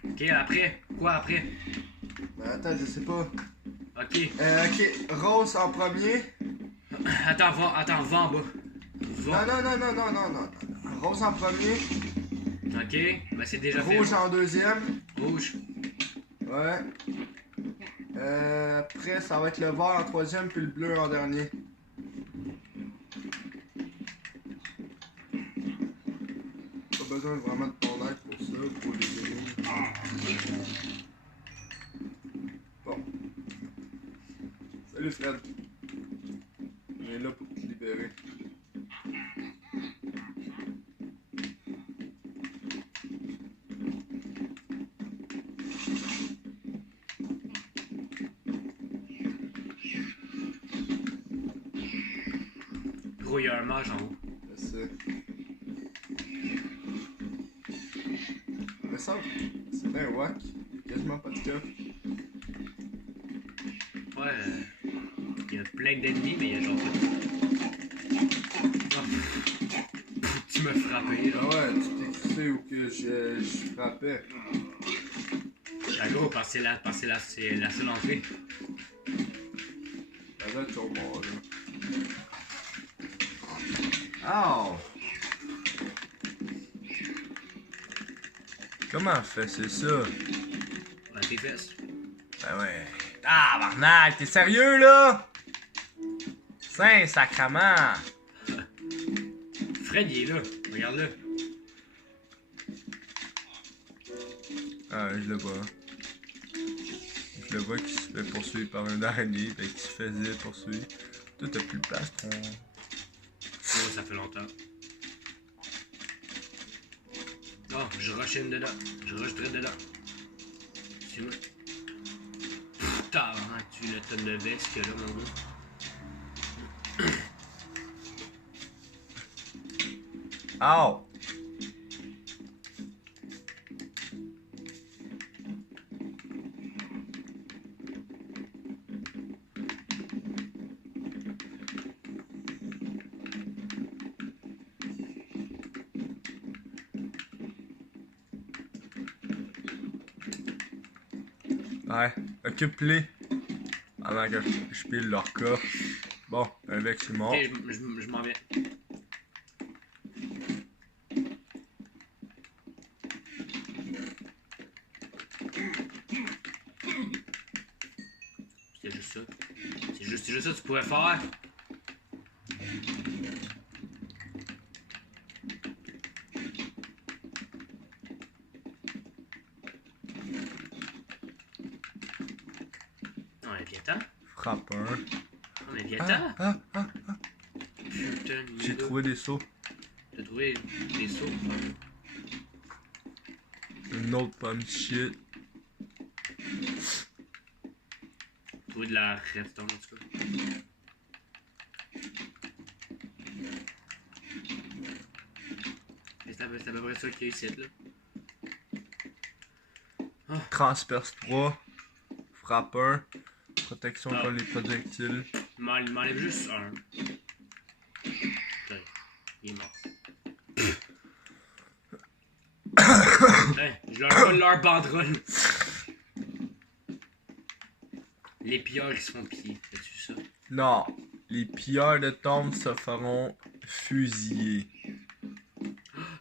Ok, après. Quoi après? Ben, attends, je sais pas. Ok. Ok. Rose en premier. Attends, va en bas. Va. Non. Rose en premier. Ok, ben c'est déjà fait. Rouge en deuxième. Rouge. Ouais. Après, ça va être le vert en troisième, puis le bleu en dernier. Pas besoin vraiment de ton aide pour ça, pour les énigmes. Bon. Salut Fred. On est là pour te libérer. Gros, il y a un mage en haut. Je sais. Mais ça, c'est un wack. Il y a quasiment pas de coffre. Ouais, il y a plein d'ennemis, mais il y a genre pas. Oh. Tu m'as frappé, là. Ah ouais, tu t'es crissé où que je frappais. Ah, gros, parce que c'est la seule entrée. Ça doit être au bord, là. Oh! Comment on fait, c'est ça? Ouais, tes fesses. Ben ouais. Ah, Barnac, t'es sérieux, là? Saint sacrement! Fred, il est là. Regarde-le. Ah, je le vois. Je le vois qui se fait poursuivre par un araignée, fait qu'il se faisait poursuivre. Toi, t'as plus de place, ton... Oh, ça fait longtemps. Oh, je rush in dedans. Je rush direct dedans. C'est moi. Putain, tu le tonne de veste qu'il y a là, mon gars. Ow! Ouais, occupe-les. Pendant que je pile leur cas. Bon, avec c'est mort. Ok, je m'en viens. C'était juste ça. C'est juste ça que tu pourrais faire. Non, mais viens-t'en. Frappe un. Non, mais viens-t'en. Putain, J'ai trouvé des sauts. T'as trouvé des sauts? Une autre pomme shit. Trouvé de la redstone en tout cas. C'est à peu près ça qu'il y a ici là. Transperce 3. Frappe 1. Protection contre les projectiles. Il m'enlève juste un. Putain, il est mort. Hey, je leur vole leur banderole. Les pilleurs ils se font piller, fais-tu ça? Non. Les pilleurs de tombe se feront fusiller.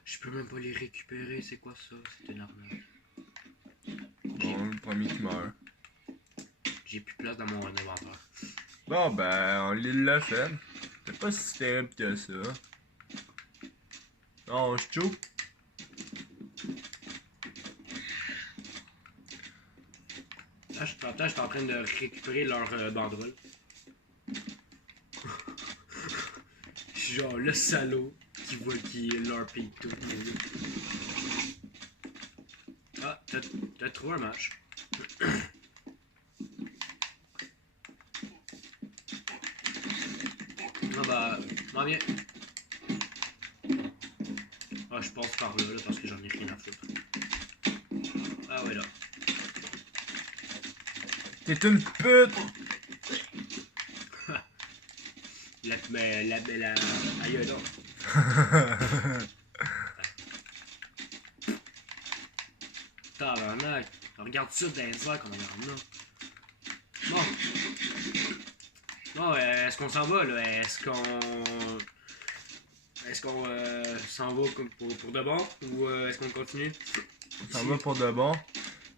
Je peux même pas les récupérer, c'est quoi ça? C'est une arnaque. Bon, le premier qui meurt. J'ai plus de place dans mon inventaire. Bon, ben, on l'a fait. C'est pas si terrible que ça. Non, je choke. Là, je suis en train de récupérer leur banderole. Je suis genre le salaud qui leur paye tout. Ah, t'as trouvé un match. Ah bah, m'en viens. Ah, je passe par là, parce que j'en ai rien à foutre. Ah ouais là. T'es une pute! La belle aïe là. Tabarnak. Regarde ça dans les airs qu'on en a. Bon. Bon, est-ce qu'on s'en va là? Est-ce qu'on s'en va pour de bon? Ou est-ce qu'on continue? On s'en va pour de bon.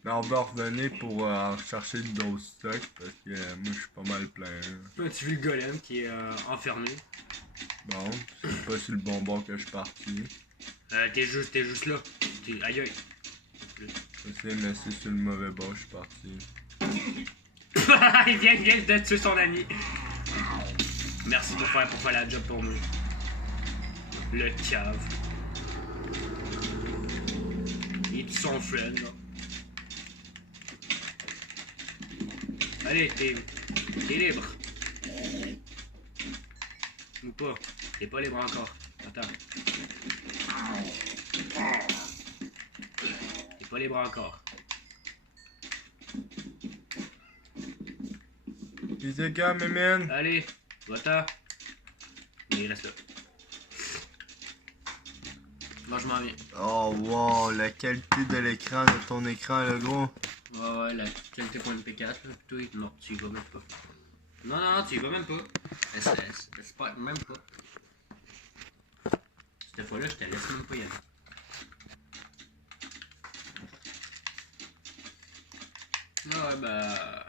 Mais on va revenir pour chercher d'autres stocks parce que moi je suis pas mal plein. As-tu vu le golem qui est enfermé? Bon, c'est pas sur le bon bord que je suis parti. T'es juste là. Aïe aïe. C'est mais c'est sur le mauvais bord que je suis parti. Il vient de tuer son ami. Merci pour faire la job pour nous. Le cave. Il tue son friend là. Allez, t'es libre. Ou pas. T'es pas libre encore. Attends. T'es pas libre encore. Les gars, mes men! Allez, va-t'en. Il reste là. Moi je m'en viens. Oh wow, la qualité de l'écran, de ton écran, le gros. Ouais, la qualité point MP4, là, toi, non, tu y vas même pas. Non, tu y vas même pas. Espère même pas. Cette fois-là, je te laisse même pas y aller. Ouais, bah...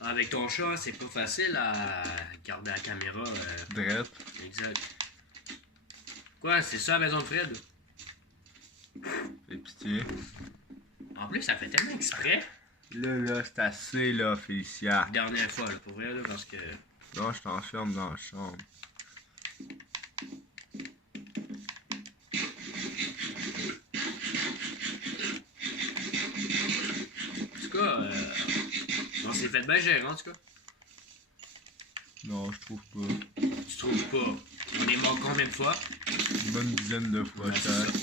Avec ton chat, c'est pas facile à garder la caméra. Drette. Exact. Quoi, c'est ça la maison de Fred? Fais pitié. En plus, ça fait tellement exprès. Là, c'est assez, là, Félicia. Dernière fois, là, pour vrai, là, parce que... Non, je t'enferme dans la chambre. En tout cas, on s'est fait bien gérer, en tout cas. Non, je trouve pas. Tu trouves pas? On est mort combien de fois? Une bonne dizaine de fois, Ouais, c'est chaque. ça.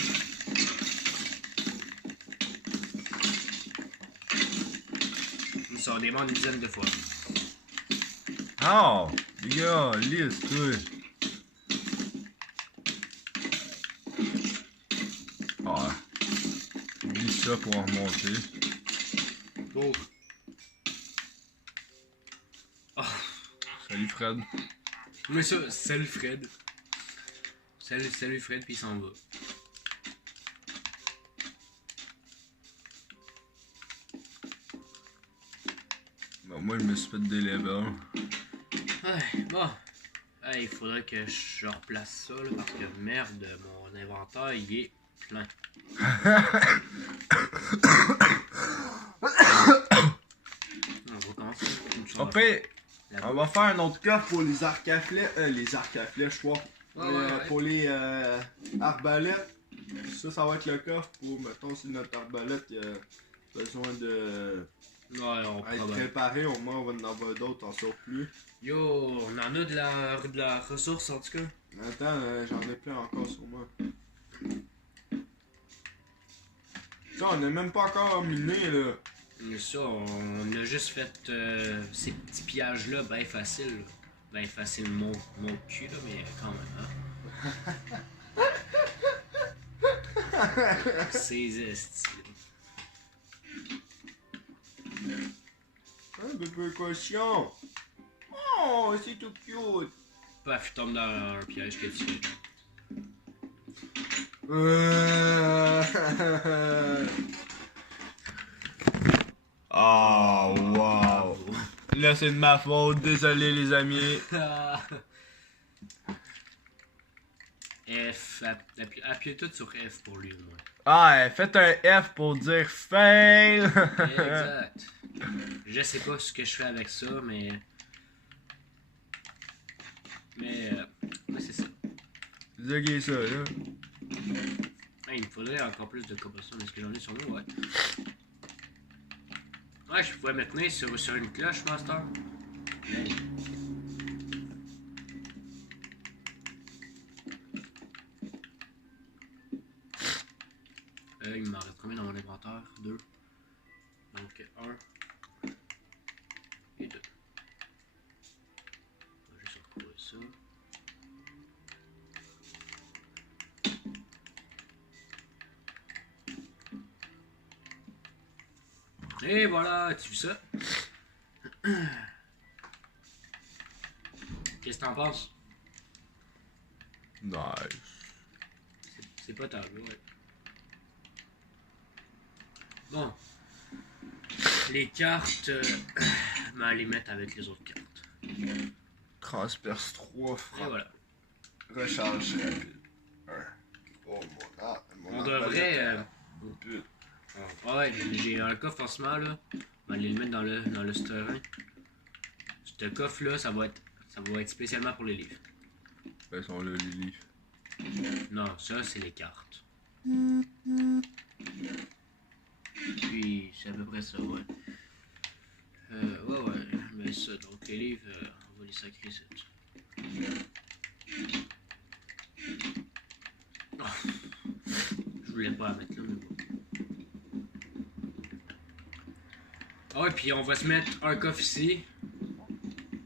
Nous sommes des morts une dizaine de fois. Oh! Les gars, lisse, toi! Ah. Oublie ça pour en remonter. pour. Oh. Salut Fred. Mais ça, salut Fred. Salut Fred, puis il s'en va. Bon, moi je me suis fait des levels. Ouais, bon. Il faudrait que je replace ça, là, parce que merde, mon inventaire, il est plein. On va commencer. On va faire un autre coffre pour les arcs à flèches. Les arcs à flèches, je crois. Ouais. Pour les arbalètes. Ça va être le coffre pour, mettons, si notre arbalète il a besoin de être préparé, au moins on va en avoir d'autres en surplus. Yo, on en a de la ressource en tout cas. Attends, j'en ai plein encore sur moi. Ça, on n'a même pas encore miné là. Mais ça, on a juste fait ces petits pillages-là, ben facile. Là. Ben facile, mon cul, là, mais quand même, hein. Ces estis. Un bébé cochon. Oh, c'est tout cute. Paf, il tombe dans un piège que tu fais. Oh, wow. Là, c'est de ma faute. Désolé, les amis. F. Appuyez tout sur F pour lui, au moins. Ah, faites un F pour dire fail. Exact. Je sais pas ce que je fais avec ça, mais c'est ça. Zéguez ça, là. Il me faudrait encore plus de cobblestone. Est-ce que j'en ai sur moi? Ouais. Ouais, je pouvais me tenir sur une cloche, master. Il m'en reste combien dans mon inventaire? 2. Donc 1 et 2. On va juste retrouver ça. Et voilà, tu vois ça? Qu'est-ce que t'en penses? Nice. C'est pas tard, ouais. Bon. Les cartes, ben, les mettre avec les autres cartes. Transperce 3 Et francs. voilà. Recharge rapide. 1. Oh, On devrait... ouais, j'ai un coffre en ce moment, là. On va aller le mettre dans le terrain. Ce coffre-là, ça va être spécialement pour les livres. Quels sont là, les livres? Non, ça, c'est les cartes. Puis, c'est à peu près ça, ouais. Ouais, mais ça, donc les livres, on va les sacrer, c'est tout. Oh, je voulais pas la mettre là, mais bon. Ah ouais, puis on va se mettre un coffre ici.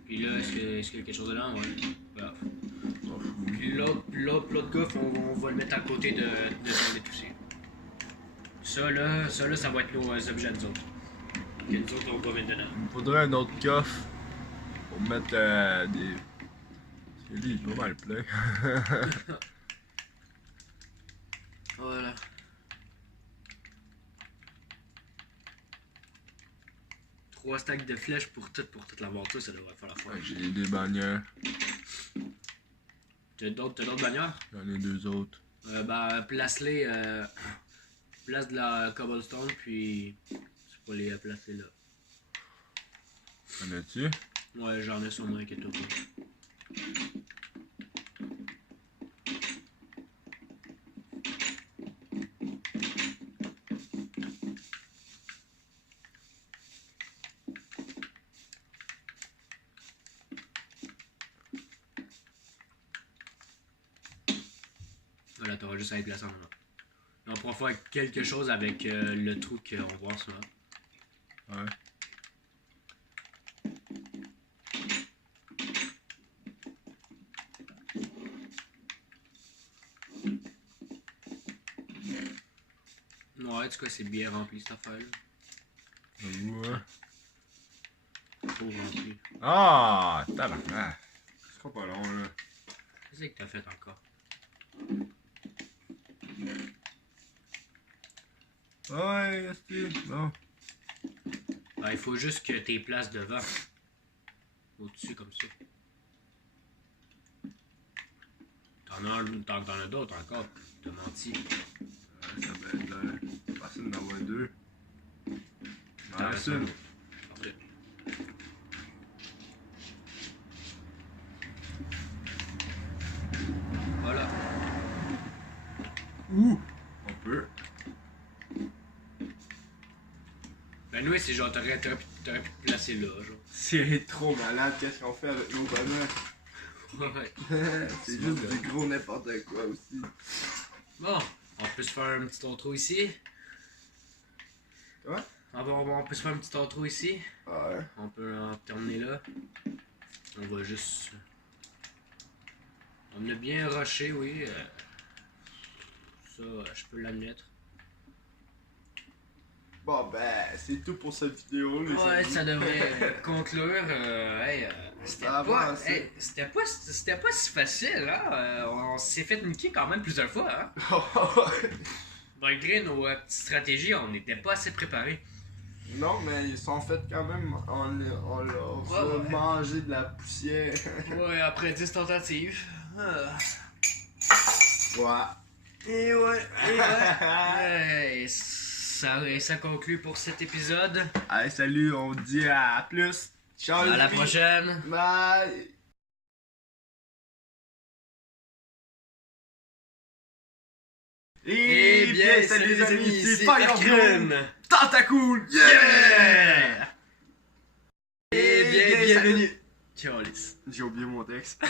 Puis là, est-ce qu'il y a quelque chose dedans? Ouais. Bref. Puis l'autre coffre, on va le mettre à côté de toilette aussi. Ça là, ça va être nos objets nous autres. Que nous autres, on va mettre dedans. Il me faudrait un autre coffre pour mettre des. Parce que lui, il est pas mal plein. Voilà. Trois stacks de flèches pour toute la voiture, ça devrait faire la fois. Ouais, j'ai des bannières. T'as d'autres bannières? J'en ai 2 autres. Place-les. Place de la cobblestone, puis tu peux les placer là. En as-tu? Ouais, j'en ai sur moi, inquiète-toi pas. Voilà, t'auras juste à les placer en avant. On pourra faire quelque chose avec le trou qu'on voit en ce moment. Ouais. Ouais, en tout cas, c'est bien rempli cette affaire-là. Ouais. Trop gentil. Ah, tabarnak. Ce sera pas long, là. Qu'est-ce que t'as fait encore? Ouais, est-ce bon. Ah, il faut juste que t'es places devant. Au-dessus, comme ça. T'en as d'autres encore. T'as menti. Ça va être facile d'en avoir deux. T'en restes une. Parfait. Voilà. Ouh! On peut. Ben nous, c'est genre, t'aurais pu te placer là, genre. C'est trop malade, qu'est-ce qu'on fait avec nos bonheurs? Ouais. C'est juste du gros n'importe quoi aussi. Bon, on peut se faire un petit outro ici. Ouais? On peut se faire un petit outro ici. Ouais. On peut en terminer là. On va juste... On a bien rushé, oui. Ça, je peux l'admettre. Bon ben, c'est tout pour cette vidéo. Les Ouais, amis. ça devrait conclure. C'était pas si facile, hein. On s'est fait niquer quand même plusieurs fois, hein. Malgré nos petites stratégies, on n'était pas assez préparés. Non, mais ils sont faits quand même. On leur a mangé de la poussière. Ouais, après 10 tentatives. Ouais. Et ouais. Ouais, ça conclut pour cet épisode. Allez, salut, on vous dit à plus. Ciao. À la prochaine. Bye. Eh bien, salut les amis, c'est Fireman. Tentacool. Yeah! Eh bien, bienvenue. Ciao, Alice. J'ai oublié mon texte.